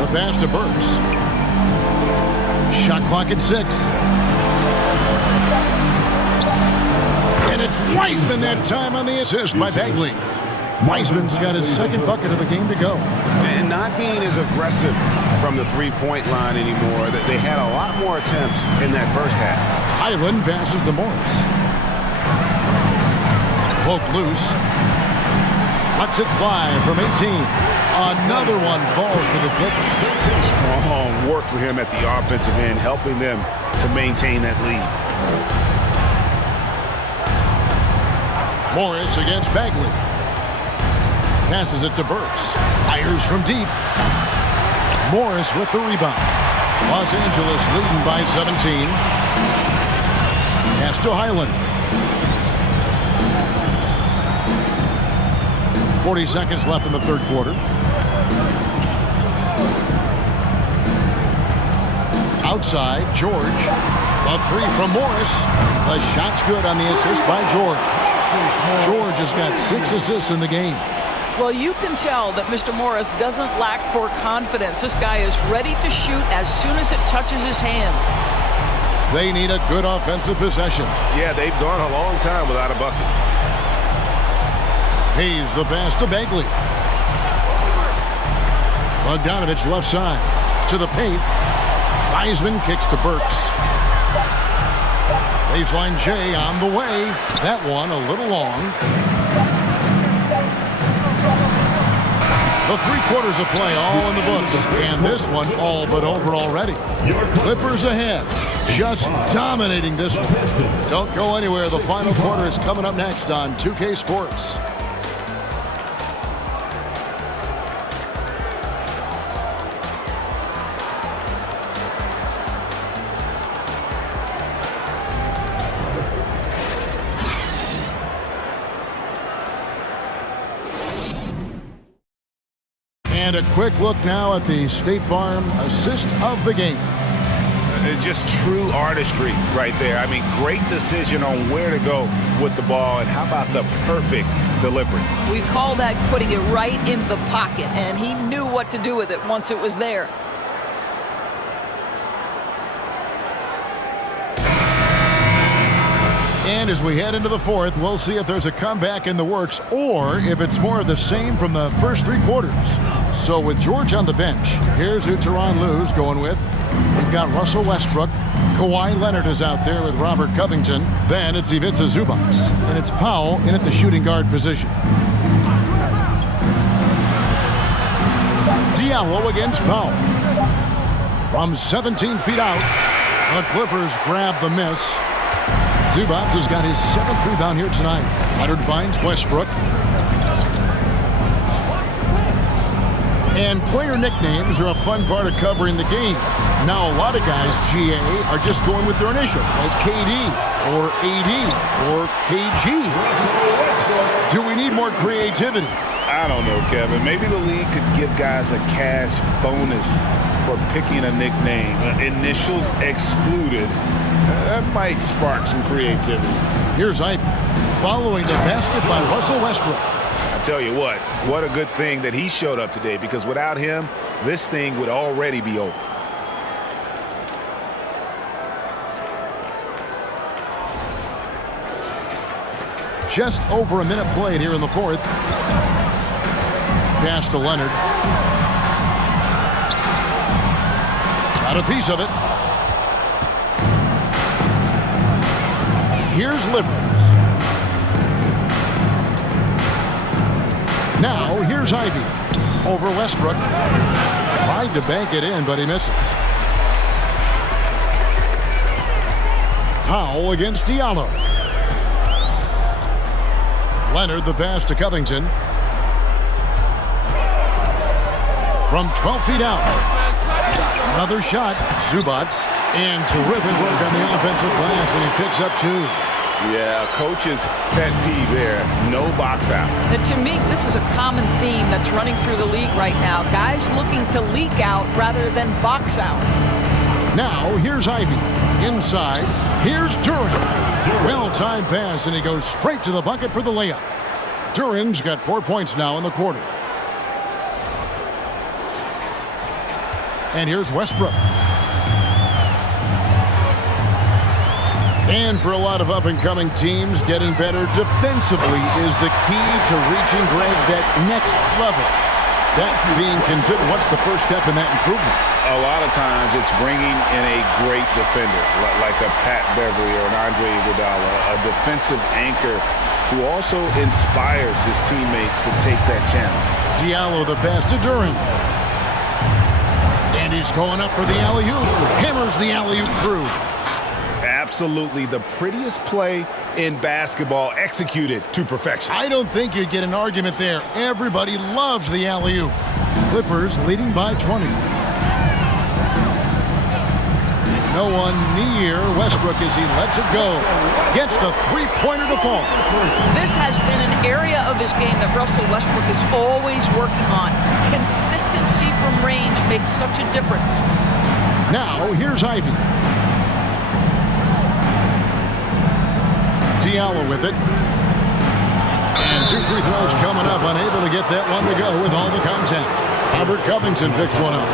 The pass to Burks. Shot clock at 6. And it's Wiseman that time on the assist by Bagley. Wiseman's got his second bucket of the game to go. And not being as aggressive from the three-point line anymore. They had a lot more attempts in that first half. Highland passes to Morris. Poked loose. Lets it fly from 18. Another one falls for the Clippers. Strong work for him at the offensive end, helping them to maintain that lead. Morris against Bagley. Passes it to Burks. Fires from deep. Morris with the rebound. Los Angeles leading by 17. Pass to Highland. 40 seconds left in the third quarter. Outside, George. A three from Morris. The shot's good on the assist by George. George has got 6 assists in the game. Well, you can tell that Mr. Morris doesn't lack for confidence. This guy is ready to shoot as soon as it touches his hands. They need a good offensive possession. Yeah, they've gone a long time without a bucket. Hayes the pass to Bagley. Bogdanovich left side to the paint. Wiseman kicks to Burks. Baseline J on the way. That one a little long. The 3 quarters of play all in the books. And this one all but over already. Clippers ahead. Just dominating this one. Don't go anywhere. The final quarter is coming up next on 2K Sports. And a quick look now at the State Farm assist of the game. Just true artistry right there. I mean, great decision on where to go with the ball, and how about the perfect delivery? We call that putting it right in the pocket, and he knew what to do with it once it was there. And as we head into the fourth, we'll see if there's a comeback in the works or if it's more of the same from the first 3 quarters. So with George on the bench, here's who Tyronn Lue's going with. We've got Russell Westbrook. Kawhi Leonard is out there with Robert Covington. Then it's Ivica Zubac. And it's Powell in at the shooting guard position. Diallo against Powell. From 17 feet out, the Clippers grab the miss. Zubac has got his 7th rebound here tonight. Leonard finds Westbrook. And player nicknames are a fun part of covering the game. Now, a lot of guys, GA, are just going with their initial, like KD or AD or KG. Do we need more creativity? I don't know, Kevin. Maybe the league could give guys a cash bonus for picking a nickname. Initials excluded. That might spark some creativity. Here's Ivy, following the basket by Russell Westbrook. I tell you what a good thing that he showed up today, because without him, this thing would already be over. Just over a minute played here in the fourth. Pass to Leonard. Got a piece of it. Here's Livers. Now, here's Ivy. Over Westbrook. Tried to bank it in, but he misses. Powell against Diallo. Leonard, the pass to Covington. From 12 feet out. Another shot. Zubac. And terrific work on the offensive glass, and he picks up 2. Yeah, coach's pet peeve there. No box out. And to me, this is a common theme that's running through the league right now. Guys looking to leak out rather than box out. Now, here's Ivy. Inside. Here's Duren. Well-timed pass, and he goes straight to the bucket for the layup. Duren's got 4 points now in the quarter. And here's Westbrook. And for a lot of up-and-coming teams, getting better defensively is the key to reaching, Greg, that next level. That being considered, what's the first step in that improvement? A lot of times it's bringing in a great defender, like a Pat Beverly or an Andre Iguodala, a defensive anchor who also inspires his teammates to take that challenge. Diallo, the pass to Duren. And he's going up for the alley-oop. Hammers the alley-oop through. Absolutely the prettiest play in basketball, executed to perfection. I don't think you'd get an argument there. Everybody loves the alley-oop. Clippers leading by 20. No one near Westbrook as he lets it go. Gets the three-pointer to fall. This has been an area of his game that Russell Westbrook is always working on. Consistency from range makes such a difference. Now, here's Ivy. Diallo with it. And 2 free throws coming up. Unable to get that one to go with all the contact. Robert Covington picks one up.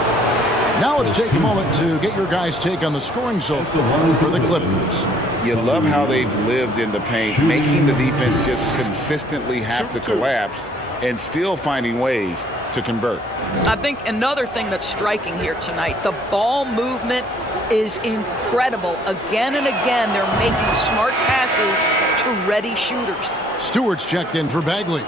Now let's take a moment to get your guys' take on the scoring so far for the Clippers. You love how they've lived in the paint, making the defense just consistently have to collapse and still finding ways to convert. I think another thing that's striking here tonight, the ball movement is incredible. Again and again, they're making smart passes to ready shooters. Stewart's checked in for Bagley.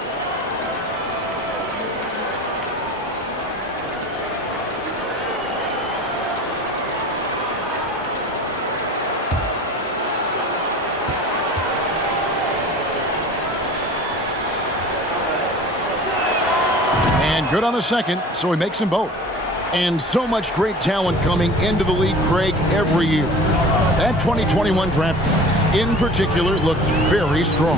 Good on the second, so he makes them both. And so much great talent coming into the league, Craig, every year. That 2021 draft class, in particular, looks very strong.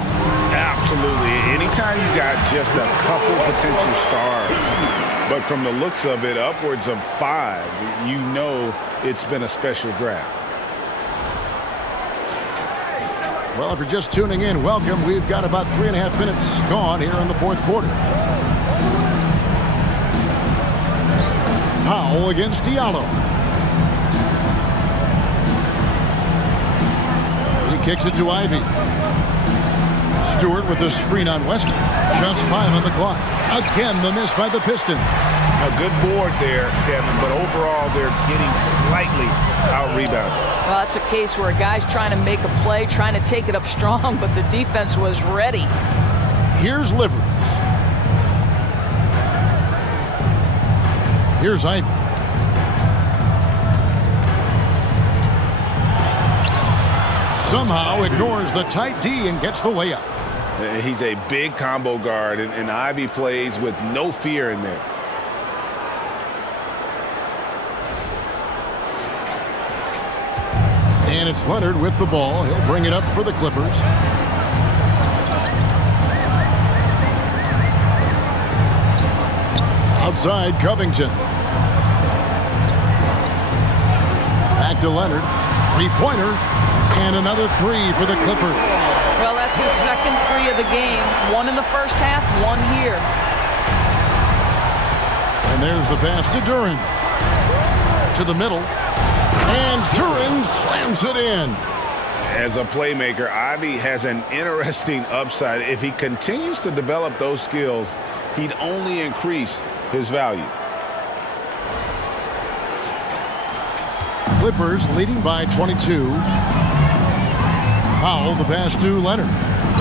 Absolutely. Anytime you got just a couple potential stars, but from the looks of it, upwards of 5, you know it's been a special draft. Well, if you're just tuning in, welcome. We've got about 3.5 minutes gone here in the fourth quarter. Powell against Diallo. He kicks it to Ivy. Stewart with the screen on Westbrook. Just 5 on the clock. Again, the miss by the Pistons. A good board there, Kevin, but overall they're getting slightly out-rebounded. Well, that's a case where a guy's trying to make a play, trying to take it up strong, but the defense was ready. Here's Livers. Here's Ivy. Somehow ignores the tight D and gets the layup. He's a big combo guard, and Ivy plays with no fear in there. And it's Leonard with the ball. He'll bring it up for the Clippers. Outside, Covington. Back to Leonard. Three-pointer. And another three for the Clippers. Well, that's his second three of the game. One in the first half, one here. And there's the pass to Duren. To the middle. And Duren slams it in. As a playmaker, Ivy has an interesting upside. If he continues to develop those skills, he'd only increase his value. Clippers leading by 22. Powell, the pass to Leonard.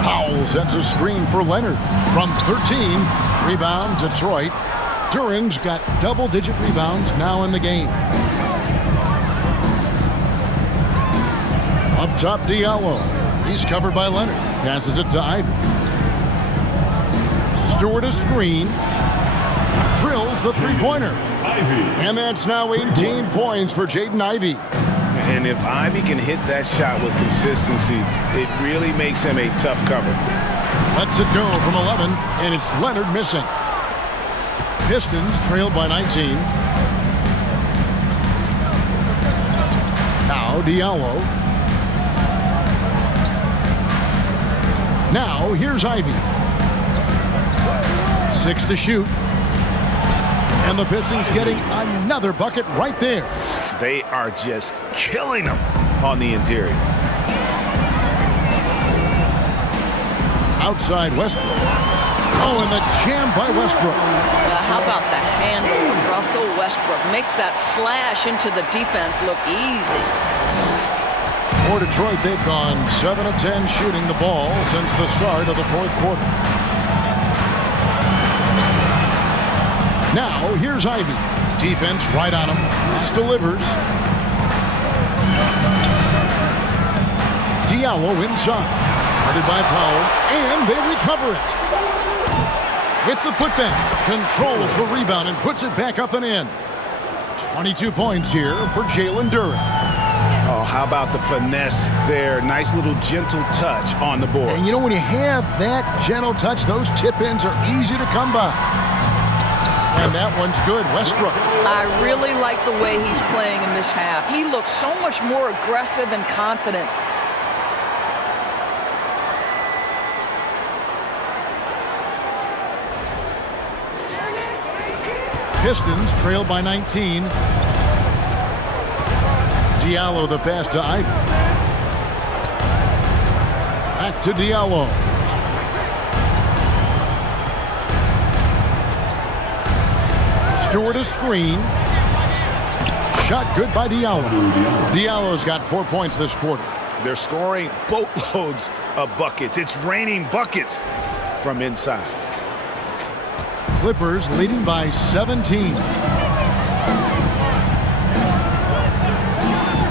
Powell sets a screen for Leonard. From 13, rebound Detroit. Duren's got double-digit rebounds now in the game. Up top, Diallo. He's covered by Leonard. Passes it to Ivy. Stewart a screen. Drills the three-pointer. And that's now 18 points for Jaden Ivey. And if Ivy can hit that shot with consistency, it really makes him a tough cover. Lets it go from 11, and it's Leonard missing. Pistons trailed by 19. Now Diallo. Now here's Ivy. 6 to shoot. And the Pistons getting another bucket right there. They are just killing them on the interior. Outside Westbrook. Oh, and the jam by Westbrook. How about the handle of Russell Westbrook? Makes that slash into the defense look easy. For Detroit, they've gone 7 of 10 shooting the ball since the start of the fourth quarter. Now, here's Ivy. Defense right on him. Pass delivers. Diallo inside. Guarded by Powell. And they recover it. With the putback. Controls the rebound and puts it back up and in. 22 points here for Jalen Duren. Oh, how about the finesse there? Nice little gentle touch on the board. And you know, when you have that gentle touch, those tip-ins are easy to come by. And that one's good. Westbrook. I really like the way he's playing in this half. He looks so much more aggressive and confident. Pistons trailed by 19. Diallo the pass to Ivy. Back to Diallo. Stewart a screen. Shot good by Diallo. Diallo's got 4 points this quarter. They're scoring boatloads of buckets. It's raining buckets from inside. Clippers leading by 17.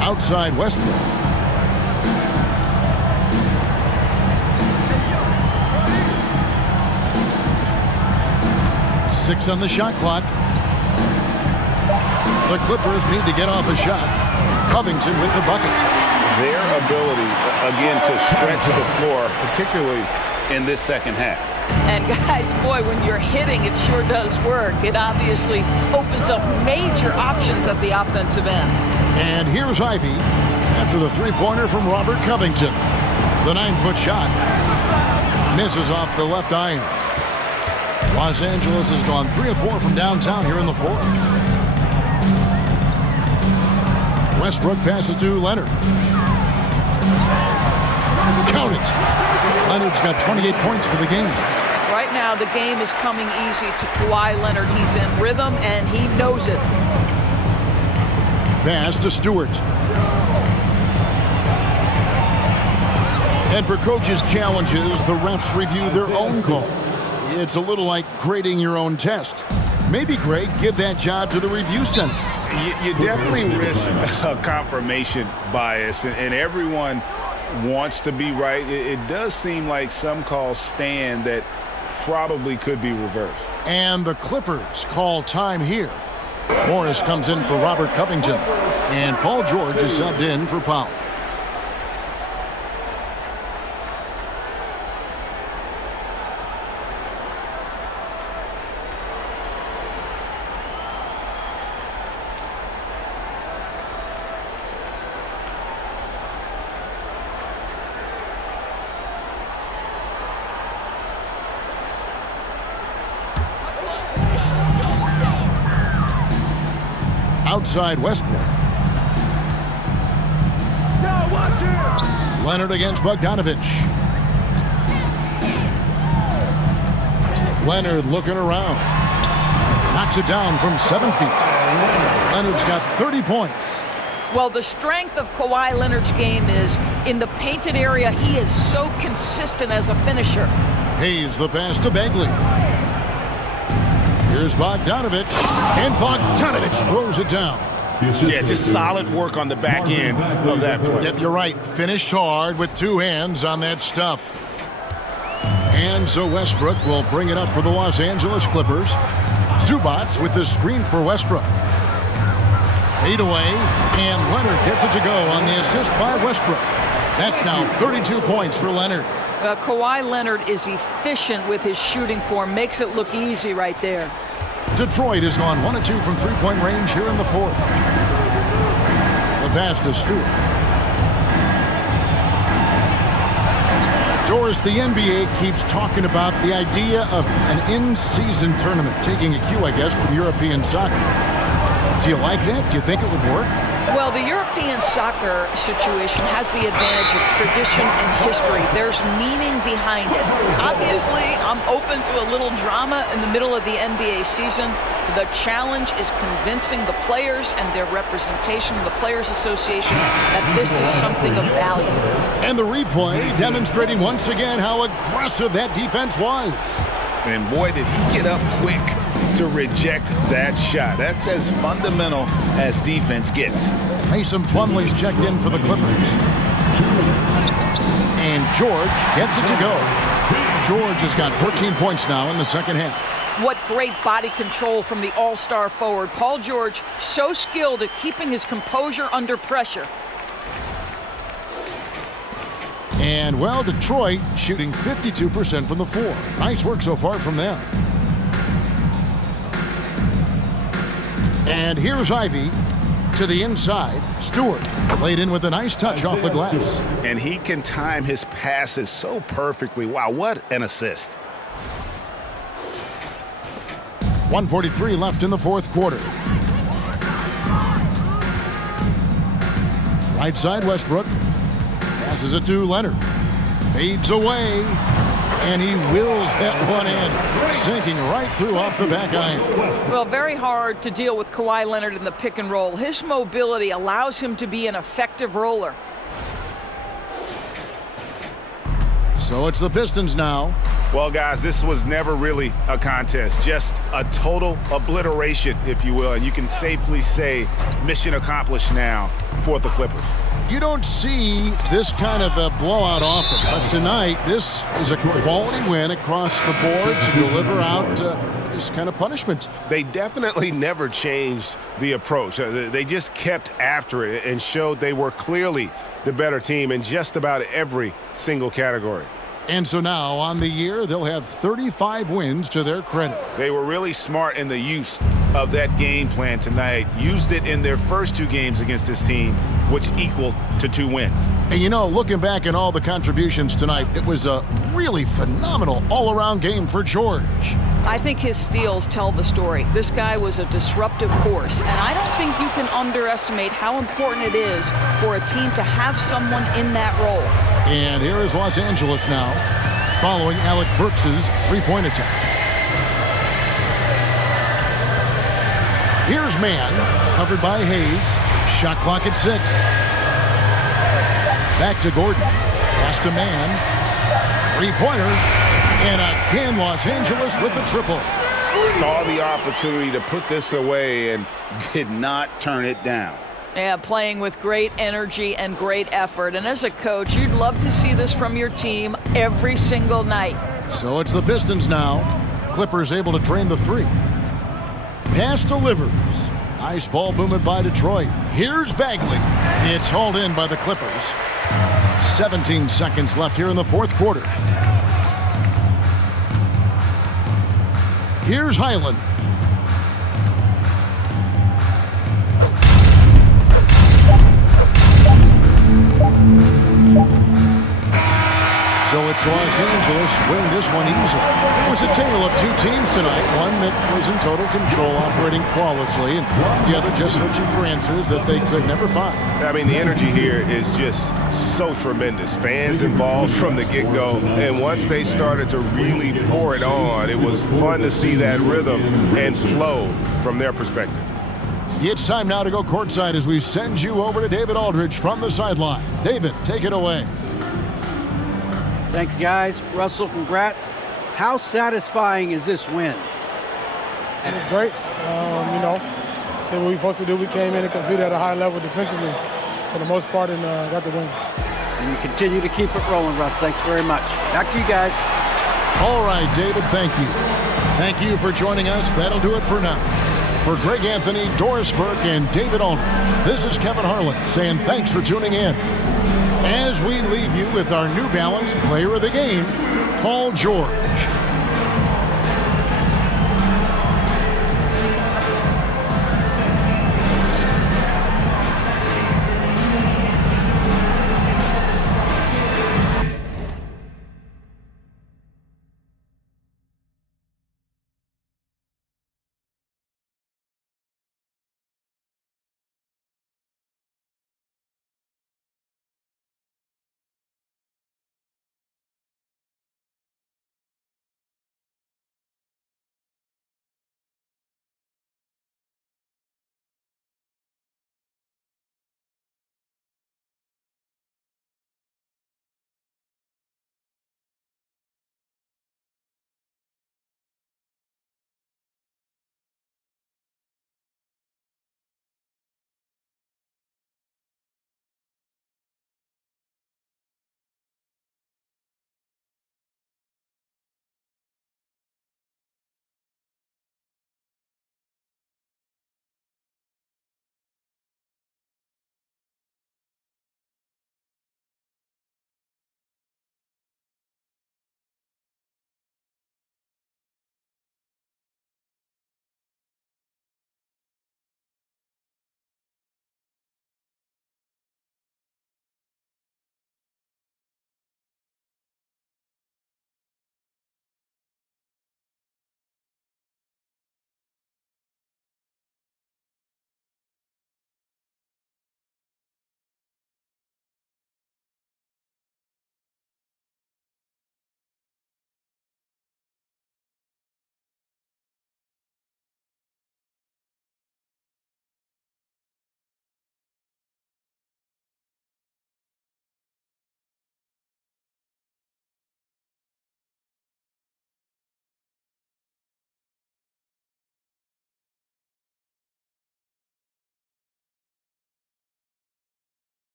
Outside Westbrook. Six on the shot clock. The Clippers need to get off a shot. Covington with the bucket. Their ability, again, to stretch the floor, particularly in this second half. And guys, boy, when you're hitting, it sure does work. It obviously opens up major options at the offensive end. And here's Ivy after the three-pointer from Robert Covington. The 9-foot shot misses off the left iron. Los Angeles has gone 3 of 4 from downtown here in the fourth. Westbrook passes to Leonard. Count it. Leonard's got 28 points for the game. Right now, the game is coming easy to Kawhi Leonard. He's in rhythm, and he knows it. Pass to Stewart. And for coaches' challenges, the refs review their own calls. It's a little like grading your own test. Maybe, Greg, give that job to the review center. You definitely risk a confirmation bias, and everyone wants to be right. It does seem like some calls stand that probably could be reversed. And the Clippers call time here. Morris comes in for Robert Covington, and Paul George is subbed in for Powell. Outside Westbrook. Leonard against Bogdanovich. Leonard looking around. Knocks it down from 7 feet. Leonard's got 30 points. Well, the strength of Kawhi Leonard's game is in the painted area. He is so consistent as a finisher. Hayes the pass to Bagley. Here's Bogdanovich, and Bogdanovich throws it down. Yeah, just solid work on the back end of that play. Yep, you're right. Finished hard with two hands on that stuff. And so Westbrook will bring it up for the Los Angeles Clippers. Zubats with the screen for Westbrook. Fade away, and Leonard gets it to go on the assist by Westbrook. That's now 32 points for Leonard. Kawhi Leonard is efficient with his shooting form, makes it look easy right there. Detroit has gone 1 of 2 from three-point range here in the fourth. The pass to Stewart. Doris, the NBA keeps talking about the idea of an in-season tournament, taking a cue, I guess, from European soccer. Do you like that? Do you think it would work? Well, the European soccer situation has the advantage of tradition and history. There's meaning behind it. Obviously, I'm open to a little drama in the middle of the NBA season. The challenge is convincing the players and their representation of the Players Association that this is something of value. And the replay demonstrating once again how aggressive that defense was. And boy, did he get up quick to reject that shot. That's as fundamental as defense gets. Mason Plumlee's checked in for the Clippers. And George gets it to go. George has got 14 points now in the second half. What great body control from the all-star forward. Paul George, so skilled at keeping his composure under pressure. And, well, Detroit shooting 52% from the floor. Nice work so far from them. And here's Ivy to the inside. Stewart laid in with a nice touch off the glass. And he can time his passes so perfectly. Wow, what an assist. 1:43 left in the fourth quarter. Right side Westbrook. Passes it to Leonard. Fades away. And he wills that one in, sinking right through off the back iron. Well, very hard to deal with Kawhi Leonard in the pick and roll. His mobility allows him to be an effective roller. So it's the Pistons now. Well, guys, this was never really a contest, just a total obliteration, if you will. And you can safely say mission accomplished now for the Clippers. You don't see this kind of a blowout often, but tonight this is a quality win across the board to deliver out this kind of punishment. They definitely never changed the approach. They just kept after it and showed they were clearly the better team in just about every single category. And so now on the year, they'll have 35 wins to their credit. They were really smart in the use of that game plan tonight. Used it in their first 2 games against this team, which equaled to 2 wins. And you know, looking back at all the contributions tonight, it was a really phenomenal all-around game for George. I think his steals tell the story. This guy was a disruptive force, and I don't think you can underestimate how important it is for a team to have someone in that role. And here is Los Angeles now, following Alec Burks' three-point attempt. Here's man, covered by Hayes. Shot clock at 6. Back to Gordon. Pass to man. Three-pointer. And again, Los Angeles with the triple. Saw the opportunity to put this away and did not turn it down. Yeah, playing with great energy and great effort. And as a coach, you'd love to see this from your team every single night. So it's the Pistons now. Clippers able to drain the three. Pass delivers. Nice ball movement by Detroit. Here's Bagley. It's hauled in by the Clippers. 17 seconds left here in the fourth quarter. Here's Highland. So it's Los Angeles winning this one easily. It was a tale of two teams tonight. One that was in total control, operating flawlessly, and the other just searching for answers that they could never find. I mean, the energy here is just so tremendous. Fans involved from the get-go, and once they started to really pour it on, it was fun to see that rhythm and flow from their perspective. It's time now to go courtside as we send you over to David Aldridge from the sideline. David, take it away. Thanks, guys. Russell, congrats. How satisfying is this win? And it's great. You know, did what we were supposed to do. We came in and competed at a high level defensively for the most part and got the win. And you continue to keep it rolling, Russ. Thanks very much. Back to you guys. All right, David, thank you. Thank you for joining us. That'll do it for now. For Greg Anthony, Doris Burke, and David Aldridge, this is Kevin Harlan saying thanks for tuning in. As we leave you with our New Balance Player of the Game, Paul George.